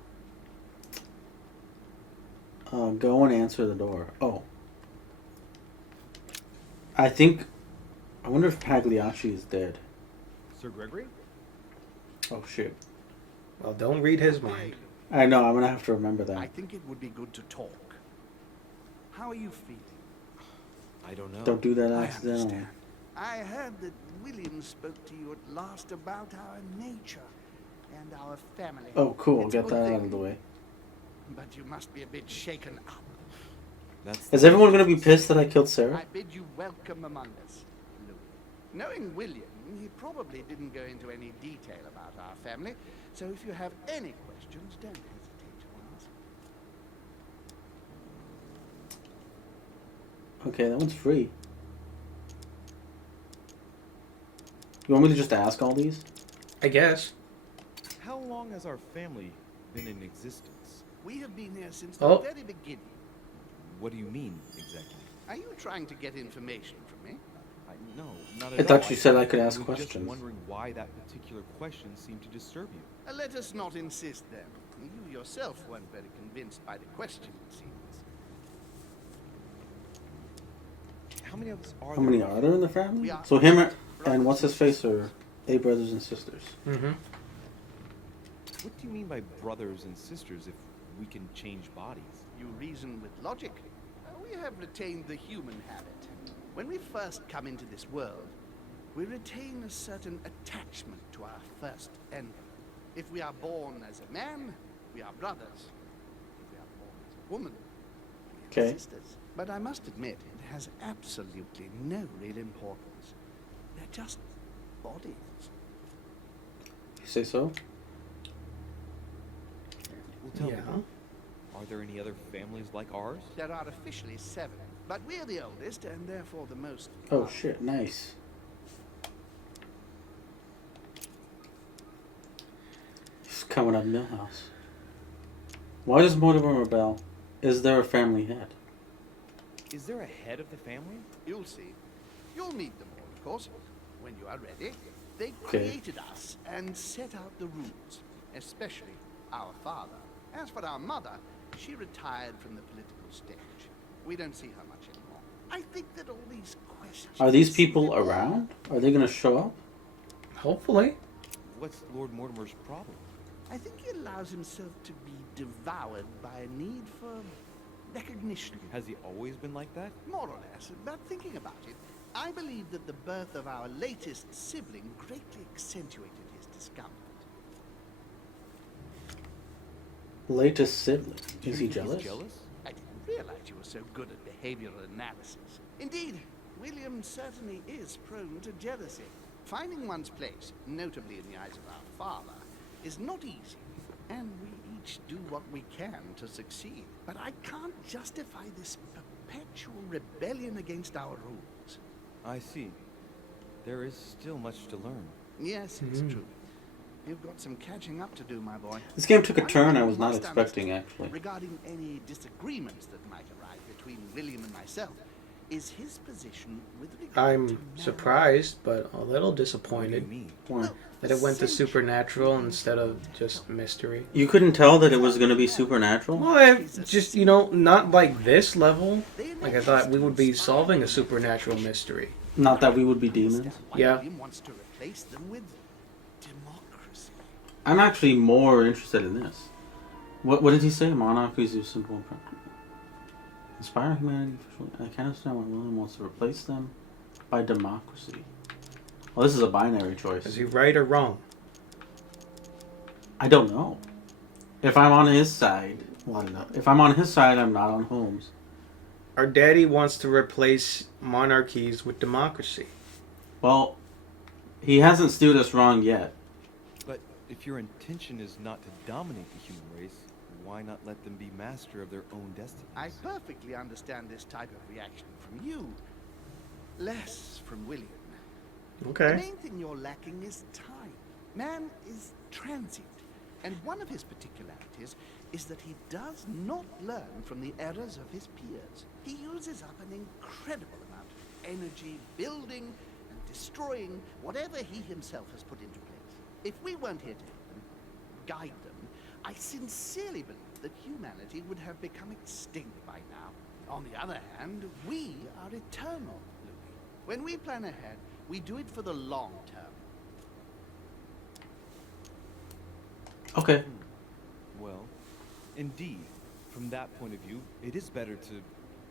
Go and answer the door. Oh. I wonder if Pagliacci is dead. Sir Gregory? Oh, shit. Well, don't read his mind. I know, I'm going to have to remember I that. think it would be good to talk. How are you feeling? I don't know. Don't do that I accidentally. understand. I heard that William spoke to you at last about our nature and our family. Oh, cool. It's a Get good that thing, out of the way. But you must be a bit shaken up. That's Is everyone going to be pissed that I killed Sarah? I bid you welcome among us, Louis. Knowing William, he probably didn't go into any detail about our family, so if you have any questions, don't hesitate to ask. Okay, that one's free. You want me to just ask all these? I guess. How long has our family been in existence? We have been here since the Oh. very beginning. What do you mean, exactly? Are you trying to get information from me? No, not I at all. thought you said I could ask was questions. just wondering why that particular question seemed to disturb you. Let us not insist then. You yourself weren't very convinced by the question, it seems. How many of us are How there? many are there in the family? We are So him and brothers what's his face are 8 brothers and sisters. Mm-hmm. What do you mean by brothers and sisters if we can change bodies? You reason with logic. We have retained the human habit. When we first come into this world, we retain a certain attachment to our first envelope. If we are born as a man, we are brothers. If we are born as a woman, we are Okay. sisters. But I must admit, it has absolutely no real importance. They're just bodies. You say so? Well, tell Yeah. me, are there any other families like ours? There are officially 7, but we're the oldest and therefore the most. Oh shit, nice. He's coming up Millhouse. Why does Mortimer rebel? Is there a family head? Is there a head of the family? You'll see. You'll meet them all, of course, when you are ready. They Okay. created us and set out the rules, especially our father. As for our mother, she retired from the political stage. We don't see her much anymore. I think that all these questions... Are these people around? Are they going to show up? Hopefully. What's Lord Mortimer's problem? I think he allows himself to be devoured by a need for recognition. Has he always been like that? More or less, but thinking about it, I believe that the birth of our latest sibling greatly accentuated his discomfort. Latest sibling. Is he He's jealous? jealous? I didn't realize you were so good at behavioral analysis. Indeed, William certainly is prone to jealousy. Finding one's place, notably in the eyes of our father, is not easy, and we each do what we can to succeed. But I can't justify this perpetual rebellion against our rules. I see. There is still much to learn. Yes, it's true. You've got some catching up to do, my boy. This game took a One turn thing I you was not must expecting, understand actually. Regarding any disagreements that might arise between William and myself, is his position with regard to I'm marriage. surprised, but a little What do you disappointed mean? Why? that it went to supernatural instead of just mystery. You couldn't tell that it was going to be supernatural? Well, I just, not like this level. Like, I thought we would be solving a supernatural mystery. Not that we would be demons? Understand why Yeah. William wants to replace them with democracy. I'm actually more interested in this. What did he say? Monarchies are simple and practical. Inspire humanity. I can't understand why William wants to replace them by democracy. Well, this is a binary choice. Is he right or wrong? I don't know. If I'm on his side, well, I don't know. If I'm on his side, I'm not on Holmes. Our daddy wants to replace monarchies with democracy. Well, he hasn't steered us wrong yet. But if your intention is not to dominate the human race, why not let them be master of their own destinies? I perfectly understand this type of reaction from you. Less from William. The Okay. main thing you're lacking is time. Man is transient, and one of his particularities is that he does not learn from the errors of his peers. He uses up an incredible amount of energy building and destroying whatever he himself has put into place. If we weren't here to help them, guide them, I sincerely believe that humanity would have become extinct by now. On the other hand, we are eternal, Louis. When we plan ahead, we do it for the long term. Okay. Well, indeed, from that point of view, it is better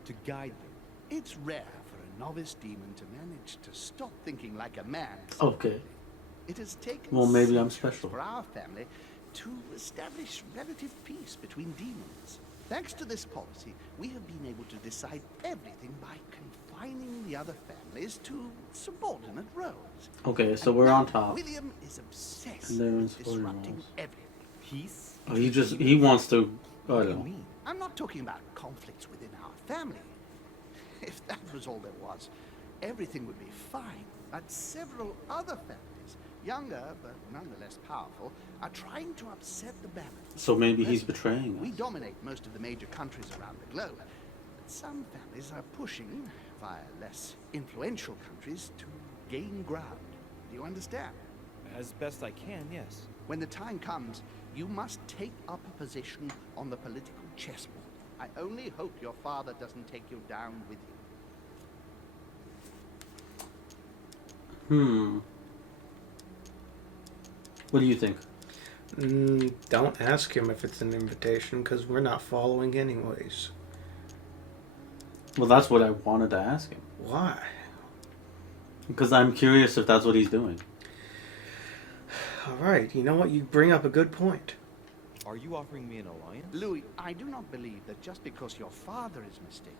to guide them. It's rare for a novice demon to manage to stop thinking like a man. Okay. It has taken Well, maybe I'm centuries special. for our family to establish relative peace between demons. Thanks to this policy, we have been able to decide everything by confining the other families to subordinate roles. Okay, so And we're now on top. William is obsessed And they're in with subordinate disrupting roles. everything. Peace? Oh, he wants to. Oh, I What do don't you know. mean? I'm not talking about conflicts within our family. If that was all there was, everything would be fine. But several other families, younger but nonetheless powerful, are trying to upset the balance. So maybe he's Presently, betraying We us. dominate most of the major countries around the globe. But some families are pushing, via less influential countries, to gain ground. Do you understand? As best I can, yes. When the time comes, you must take up a position on the political chessboard. I only hope your father doesn't take you down with him. What do you think? Don't ask him if it's an invitation, because we're not following anyways. Well, that's what I wanted to ask him. Why? Because I'm curious if that's what he's doing. All right, you know what? You bring up a good point. Are you offering me an alliance? Louis, I do not believe that just because your father is mistaken,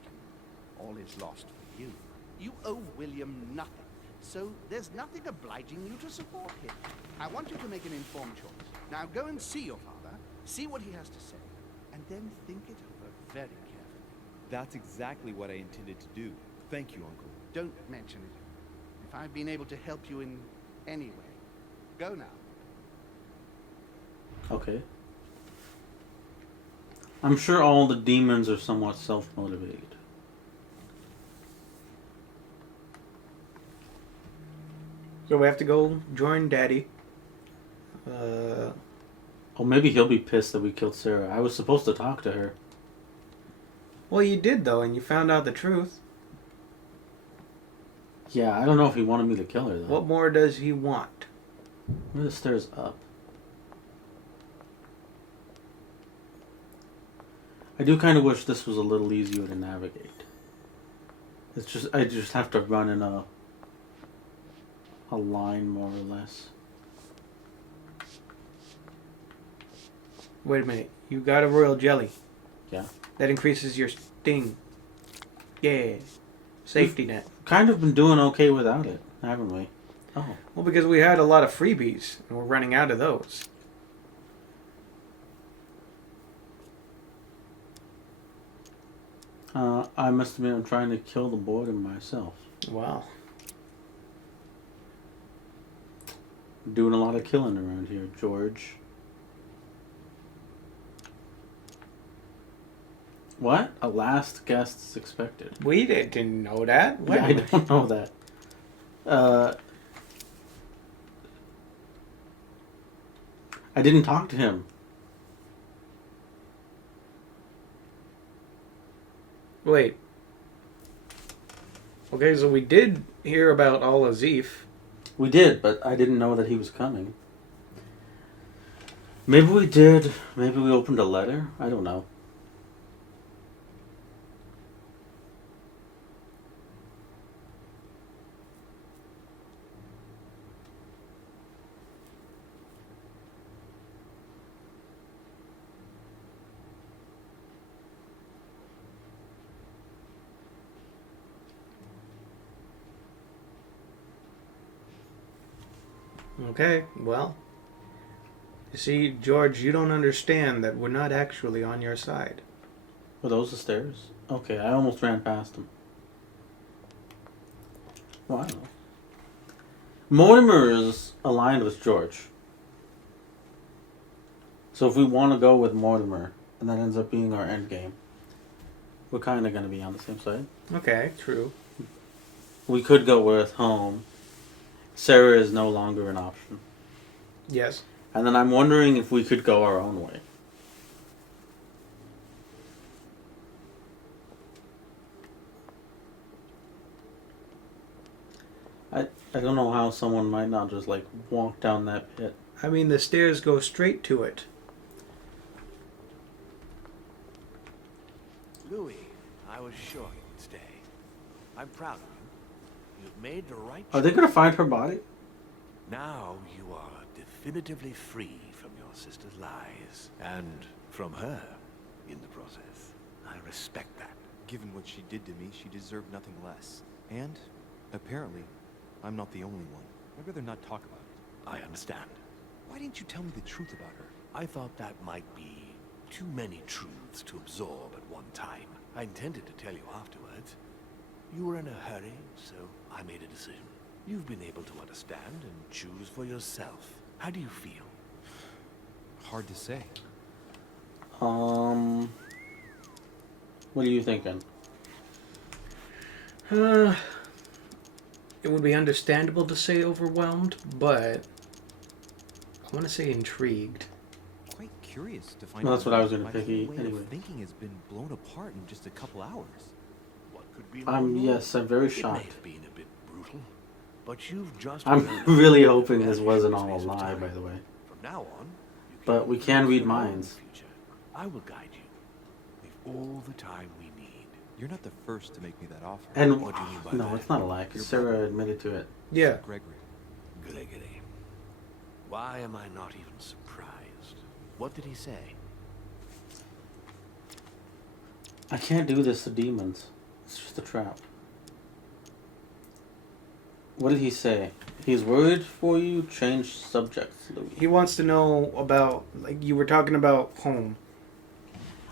all is lost for you. You owe William nothing, so there's nothing obliging you to support him. I want you to make an informed choice. Now go and see your father, see what he has to say, and then think it over very carefully. That's exactly what I intended to do. Thank you, Uncle. Don't mention it. If I've been able to help you in any way, go now. Okay. I'm sure all the demons are somewhat self-motivated. So we have to go join Daddy. Oh, maybe he'll be pissed that we killed Sarah. I was supposed to talk to her. Well, you did though, and you found out the truth. Yeah, I don't know if he wanted me to kill her, though. What more does he want? Where are the stairs up? I do kind of wish this was a little easier to navigate. It's just, I just have to run in a line, more or less. Wait a minute. You got a royal jelly. Yeah. That increases your sting. Yeah. Safety net. Kind of been doing okay without it, haven't we? Oh. Well, because we had a lot of freebies, and we're running out of those. I must admit, I'm trying to kill the boredom myself. Wow. Doing a lot of killing around here, George. What? A last guest is expected. We didn't know that. Wait Yeah, a I minute. don't know that. I didn't talk to him. Wait. Okay, so we did hear about Al-Azif. We did, but I didn't know that he was coming. Maybe we did. Maybe we opened a letter. I don't know. Okay, well. You see, George, you don't understand that we're not actually on your side. Were those the stairs? Okay, I almost ran past them. Well, I don't know. Mortimer is aligned with George. So if we want to go with Mortimer, and that ends up being our end game, we're kind of going to be on the same side. Okay, true. We could go with home. Sarah is no longer an option. Yes. And then I'm wondering if we could go our own way. I don't know how someone might not just like walk down that pit. I mean, the stairs go straight to it. Louis, I was sure you would stay. I'm proud of you. You've made the right Are they choice. going to find her body? Now you are definitively free from your sister's lies. And from her, in the process. I respect that. Given what she did to me, she deserved nothing less. And, apparently, I'm not the only one. I'd rather not talk about it. I understand. Why didn't you tell me the truth about her? I thought that might be too many truths to absorb at one time. I intended to tell you afterwards. You were in a hurry, so I made a decision. You've been able to understand and choose for yourself. How do you feel? Hard to say. What are you thinking? It would be understandable to say overwhelmed, but I want to say intrigued. Quite curious to find Well, out that's what I was why gonna my pick whole way anyway. of thinking has been blown apart in just a couple hours. What could be more normal? Yes, I'm very It may shocked. have been a bit brutal, but you've just I'm learned really a hoping better this wasn't all a space of lie, time. by the way. From now on, you But we can choose read your own minds. future. I will guide you. We've all the time we need. You're not the first to make me that offer. And What do you mean by no, that? it's not a lie, because Sarah admitted to it. Yeah. Gregory. Gregory. Why am I not even surprised? What did he say? I can't do this to demons. It's just a trap. What did he say? He's worried for you. Change subjects, Louis. He wants to know about, like, you were talking about home.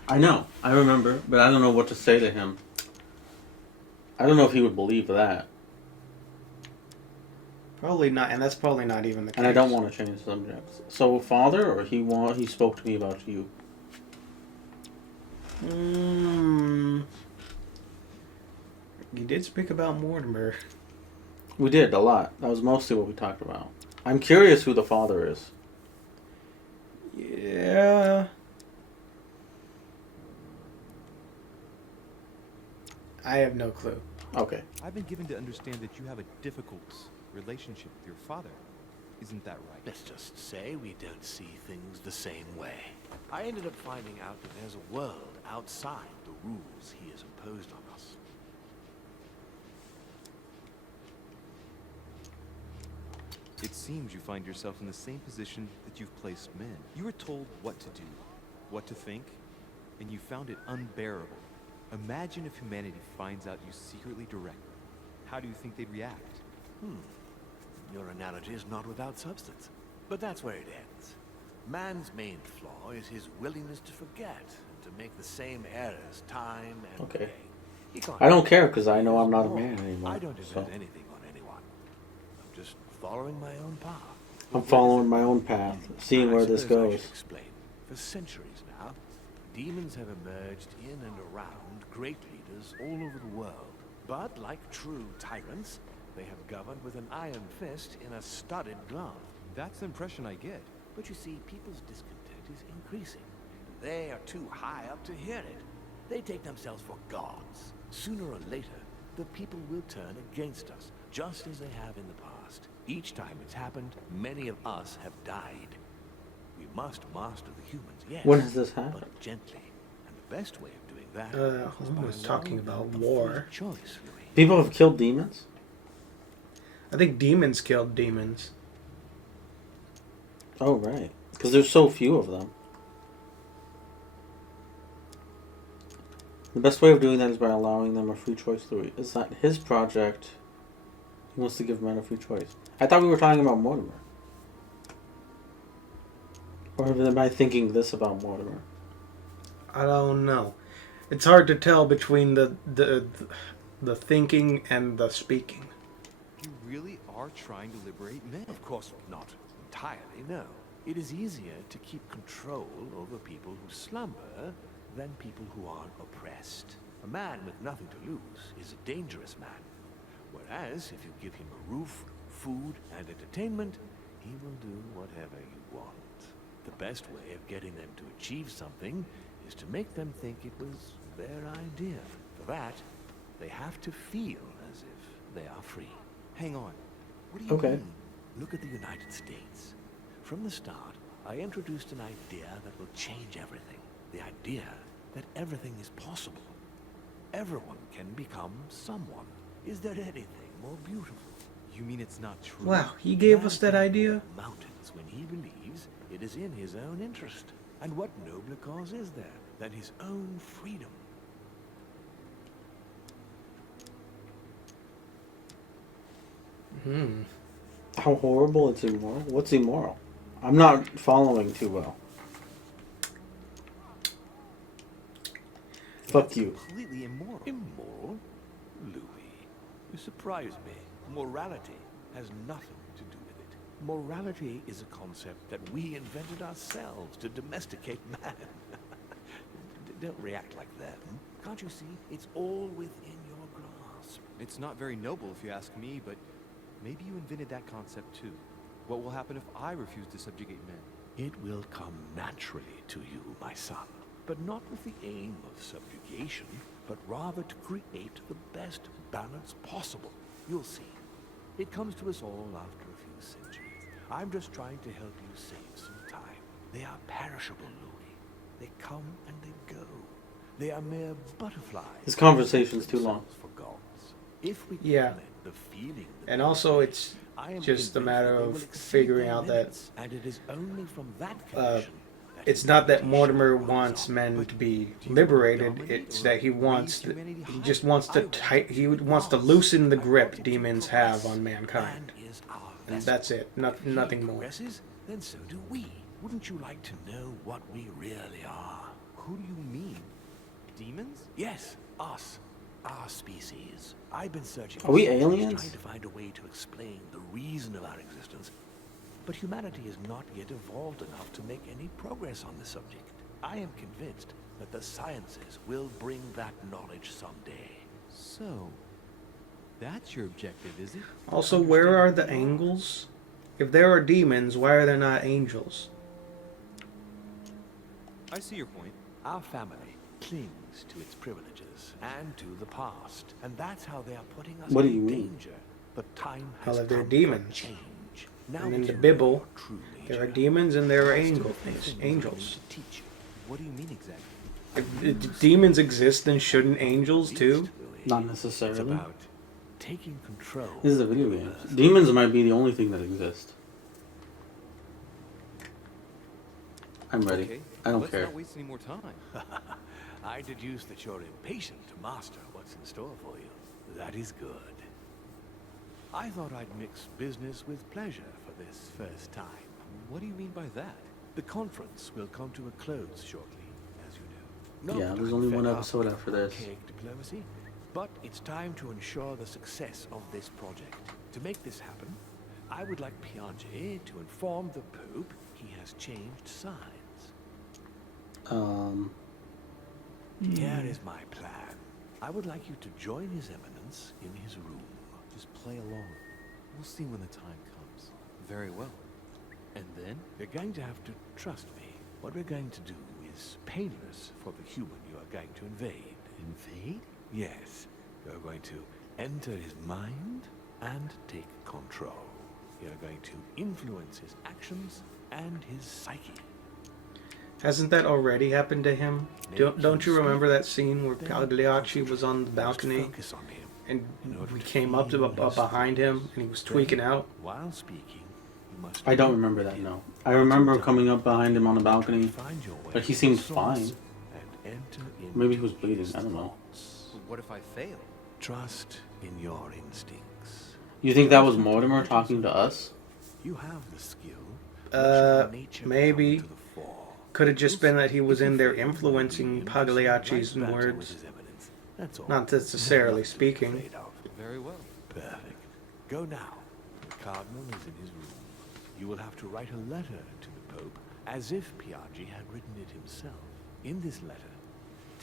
I know. I remember, but I don't know what to say to him. I don't know if he would believe that. Probably not, and that's probably not even the case. And I don't want to change subjects. So, father, or he spoke to me about you. You did speak about Mortimer. We did a lot. That was mostly what we talked about. I'm curious who the father is. Yeah. I have no clue. Okay. I've been given to understand that you have a difficult relationship with your father. Isn't that right? Let's just say we don't see things the same way. I ended up finding out that there's a world outside the rules he has imposed on us. It seems you find yourself in the same position that you've placed men. You were told what to do, what to think, and you found it unbearable. Imagine if humanity finds out you secretly direct them. How do you think they'd react? Your analogy is not without substance. But that's where it ends. Man's main flaw is his willingness to forget and to make the same errors time and Okay. again. He can't I don't care because I know I'm not a man anymore. I don't invent So anything on anyone. I'm just following my own path. I'm following my own path, seeing I where this suppose I goes. should explain. For centuries now, demons have emerged in and around great leaders all over the world. But like true tyrants, they have governed with an iron fist in a studded glove. That's the impression I get. But you see, people's discontent is increasing. They are too high up to hear it. They take themselves for gods. Sooner or later, the people will turn against us, just as they have in the past. Each time it's happened, many of us have died. We must master the humans, yes. When has this happened? But gently. And the best way of doing that is Who by was talking allowing about them a war? free choice, Louis. People have killed demons? I think demons killed demons. Oh, right. Because there's so few of them. The best way of doing that is by allowing them a free choice. It's not his project. He wants to give men a free choice. I thought we were talking about Mortimer. Or am I thinking this about Mortimer? I don't know. It's hard to tell between the thinking and the speaking. You really are trying to liberate men. Of course not entirely, no. It is easier to keep control over people who slumber than people who are oppressed. A man with nothing to lose is a dangerous man. Whereas, if you give him a roof, food, and entertainment, he will do whatever you want. The best way of getting them to achieve something is to make them think it was their idea. For that, they have to feel as if they are free. Hang on. What do you Okay. mean? Look at the United States. From the start, I introduced an idea that will change everything. The idea that everything is possible. Everyone can become someone. Is there anything more beautiful? You mean it's not true? Wow, he gave Man us that can idea? move mountains when he believes it is in his own interest. And what nobler cause is there than his own freedom? How horrible it's immoral? What's immoral? I'm not following too well. Fuck you. Completely immoral. Immoral? Louis, you surprise me. Morality has nothing to do with it. Morality is a concept that we invented ourselves to domesticate man. Don't react like that. Can't you see? It's all within your grasp. It's not very noble if you ask me, but maybe you invented that concept too. What will happen if I refuse to subjugate men? It will come naturally to you, my son. But not with the aim of subjugation, but rather to create the best balance possible. You'll see. It comes to us all after a few centuries. I'm just trying to help you save some time. They are perishable, Louis. They come and they go. They are mere butterflies. This conversation's too long. For gods. If we Yeah. implement the feeling that And they also, say, it's I am just a convinced matter that they of will exceed figuring their out that limits, and it is only from that condition that it's not that humanity Mortimer shall wants rise up. men But to be do you liberated. dominate It's or that he raise wants humanity he higher? just wants I to want he you to wants to rise. loosen the I want grip you to demons progress. have on mankind. Man is our And vessel. that's it. If he Nothing more. progresses, then so do we. Wouldn't you like to know what we really are? Who do you mean? Demons? Yes, us. Our species. I've been searching Are we centuries aliens? trying to find a way to explain the reason of our existence. But humanity has not yet evolved enough to make any progress on the subject. I am convinced that the sciences will bring that knowledge someday. So, that's your objective, is it? Also, where are the Understand who you angels? If there are demons, why are there not angels? I see your point. Our family clings clings to its privileges and to the past, and that's how they are putting us What do in you mean? danger. The time Well, has they're come demons. for change. Now And in that the you know Bible, your true there are nature, demons and there are I still angels. have things I Angels. need to teach you. What do you mean exactly? If demons exist, then shouldn't angels too? Not It's necessarily. about taking control. This is a video of game. Earth. Demons might be the only thing that exist. I'm ready. Okay, I don't let's care. not waste any more time. I deduce that you're impatient to master what's in store for you. That is good. I thought I'd mix business with pleasure for this first time. What do you mean by that? The conference will come to a close shortly, as you know. Not Yeah, that there's I'm only fed one up episode with after this. archaic diplomacy, but it's time to ensure the success of this project. To make this happen, I would like Piaget to inform the Pope he has changed sides. Here is my plan. I would like you to join His Eminence in his room. Just play along. We'll see when the time comes. Very well. And then? You're going to have to trust me. What we're going to do is painless for the human you are going to invade. Invade? Yes, you're going to enter his mind and take control. You're going to influence his actions and his psyche. Hasn't that already happened to him? Don't you remember that scene where Pagliacci was on the balcony Focus on him. and In order we to came up feel his behind him and he was tweaking out? While speaking, you must I don't remember that, no. I remember coming up behind him on the balcony, find your way but he to seemed the source fine. and enter Maybe he was into bleeding, his I don't know. thoughts. What if I fail? Trust in your instincts. You think that was Mortimer talking to us? You have the skill. Let your nature Maybe. come to the fore. Could have just been that he was If you in there fail, influencing you'll be Pagliacci's right back to words. His Eminence. That's all. Not necessarily Nothing to be speaking. afraid of. Very well. Perfect. Go now. The Cardinal is in his room. You will have to write a letter to the Pope as if Piaggi had written it himself. In this letter,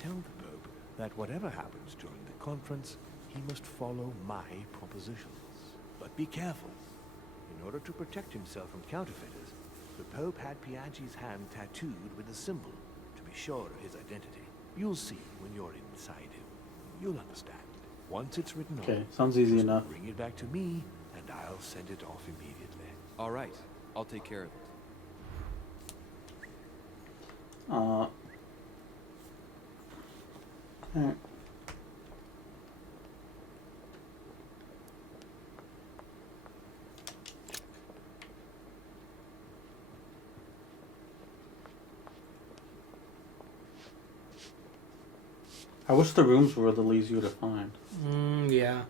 tell the Pope that whatever happens during the conference, he must follow my propositions. But be careful. In order to protect himself from counterfeiters, the Pope had Piaggi's hand tattooed with a symbol to be sure of his identity. You'll see when you're inside him. You'll understand. Once it's written Okay, on, sounds easy just enough. bring it back to me, and I'll send it off immediately. All right. I'll take care of it. Alright. I wish the rooms were the easier to find. Yeah.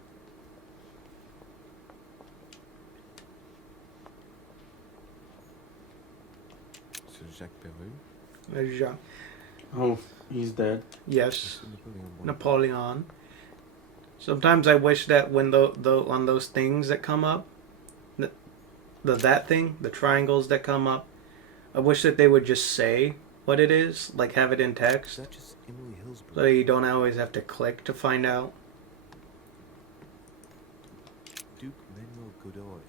C'est Jacques Perru. There's Jean. Oh, he's dead. Yes. Napoleon Napoleon. Sometimes I wish that when on those things that come up, that thing, the triangles that come up, I wish that they would just say what it is, like have it in text, That just Emily so Hillsborough. you don't always have to click to find out. Duke Manuel Godoy.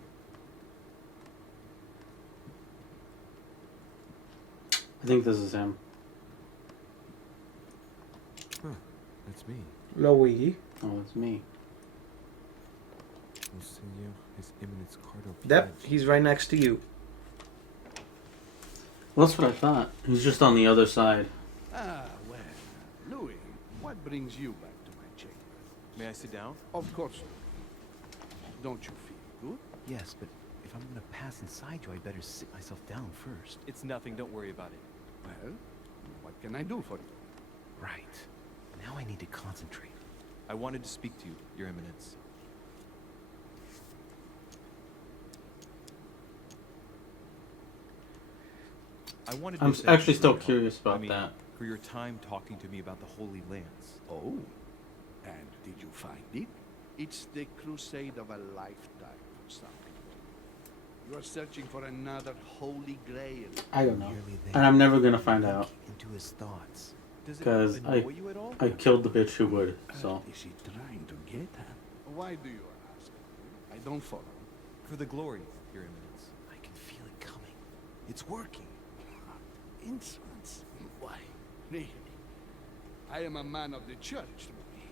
I think this is him. That's me. Louis. Oh, it's me. Monseigneur, His Eminence Cardinal Yep, Piaggi. he's right next to you. Well, that's what I thought. He's just on the other side. Ah, well, Louis, what brings you back to my chamber? May I sit down? Of course. Don't you feel good? Yes, but if I'm gonna pass inside you, I better sit myself down first. It's nothing. Don't worry about it. Well, what can I do for you? Right. Now I need to concentrate. I wanted to speak to you, Your Eminence. I wanted to I'm thank actually you for still your help. curious about I mean, that. For your time talking to me about the Holy Lands. Oh, and did you find it? It's the crusade of a lifetime for some people. You are searching for another holy grail. I don't know. Nearly there. And I'm never gonna find out. Into his thoughts. Does it 'Cause annoy you at all? I killed the bitch who would, so. What is he trying to get at? Why do you ask? I don't follow. For the glory, Your Eminence. I can feel it coming. It's working. Insolence? Why? Really? I am a man of the church, Louis.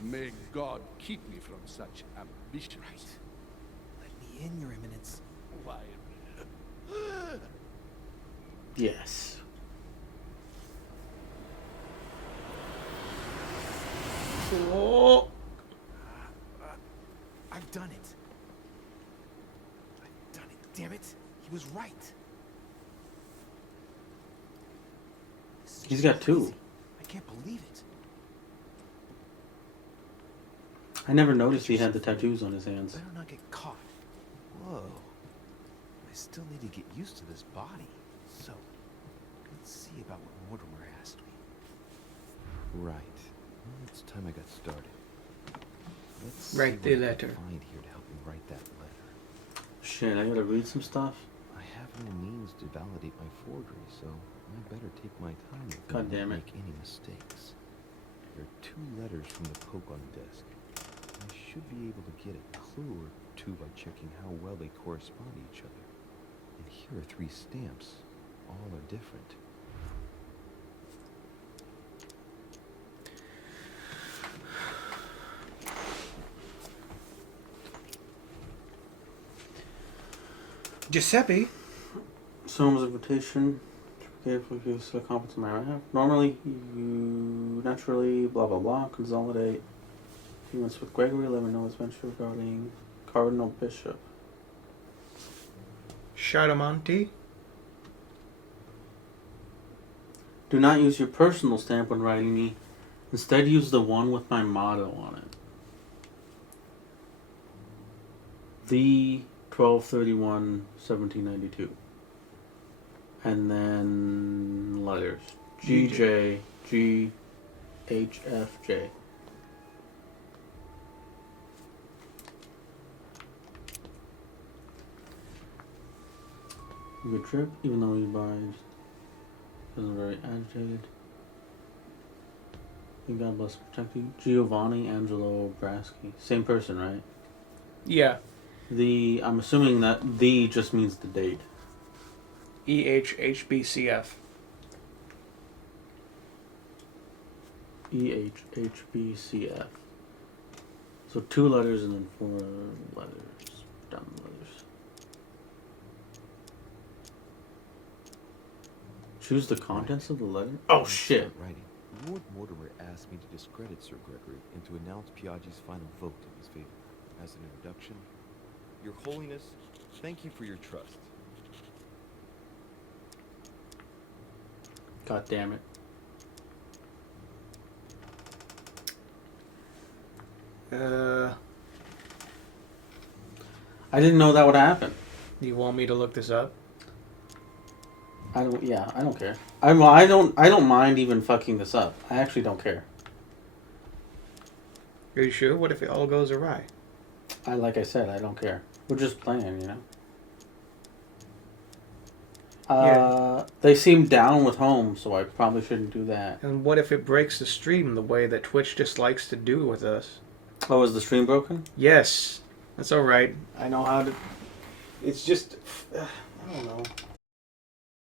May God keep me from such ambition. Right. Let me in, Your Eminence. Why? Yes. Oh. I've done it. I've done it. Damn it. He was right. This is He's just got two. crazy. I can't believe it. I never noticed he had the tattoos on his hands. Better not get caught. Whoa. I still need to get used to this body. So, let's see about what Mortimer asked me. Right. Well, it's time I got started. Let's Write see the what I letter. can find here to help me write that letter. Shit, I gotta read some stuff. I have no means to validate my forgery, so I better take my time with God it and damn not it. make any mistakes. There are 2 letters from the Pope on the desk. I should be able to get a clue or 2 by checking how well they correspond to each other. And here are 3 stamps. All are different. Giuseppe. Someone's invitation. Carefully use the competence my right. Normally, you naturally blah blah blah consolidate. Humans with Gregory. Let me know his venture regarding Cardinal Bishop. Chardamonte. Do not use your personal stamp when writing me. Instead, use the one with my motto on it. The 12/31/1792. And then letters. GJ, G, H, F, J. Good trip, even though you buy isn't very agitated. May God bless and protect you. Giovanni Angelo Braschi. Same person, right? Yeah. I'm assuming that the just means the date. EHHBCF. EHHBCF. So 2 letters and then 4 letters. Down the letters. Choose the contents of the letter? Oh shit! Start writing. Lord Mortimer asked me to discredit Sir Gregory and to announce Piaggi's final vote in his favor. As an introduction, Your Holiness, thank you for your trust. God damn it. I didn't know that would happen. You want me to look this up? I don't care. I don't mind even fucking this up. I actually don't care. Are you sure? What if it all goes awry? Like I said, I don't care. We're just playing, you know. They seem down with home, so I probably shouldn't do that. And what if it breaks the stream the way that Twitch just likes to do with us? Oh, is the stream broken? Yes. That's alright. I know how to... It's just... I don't know.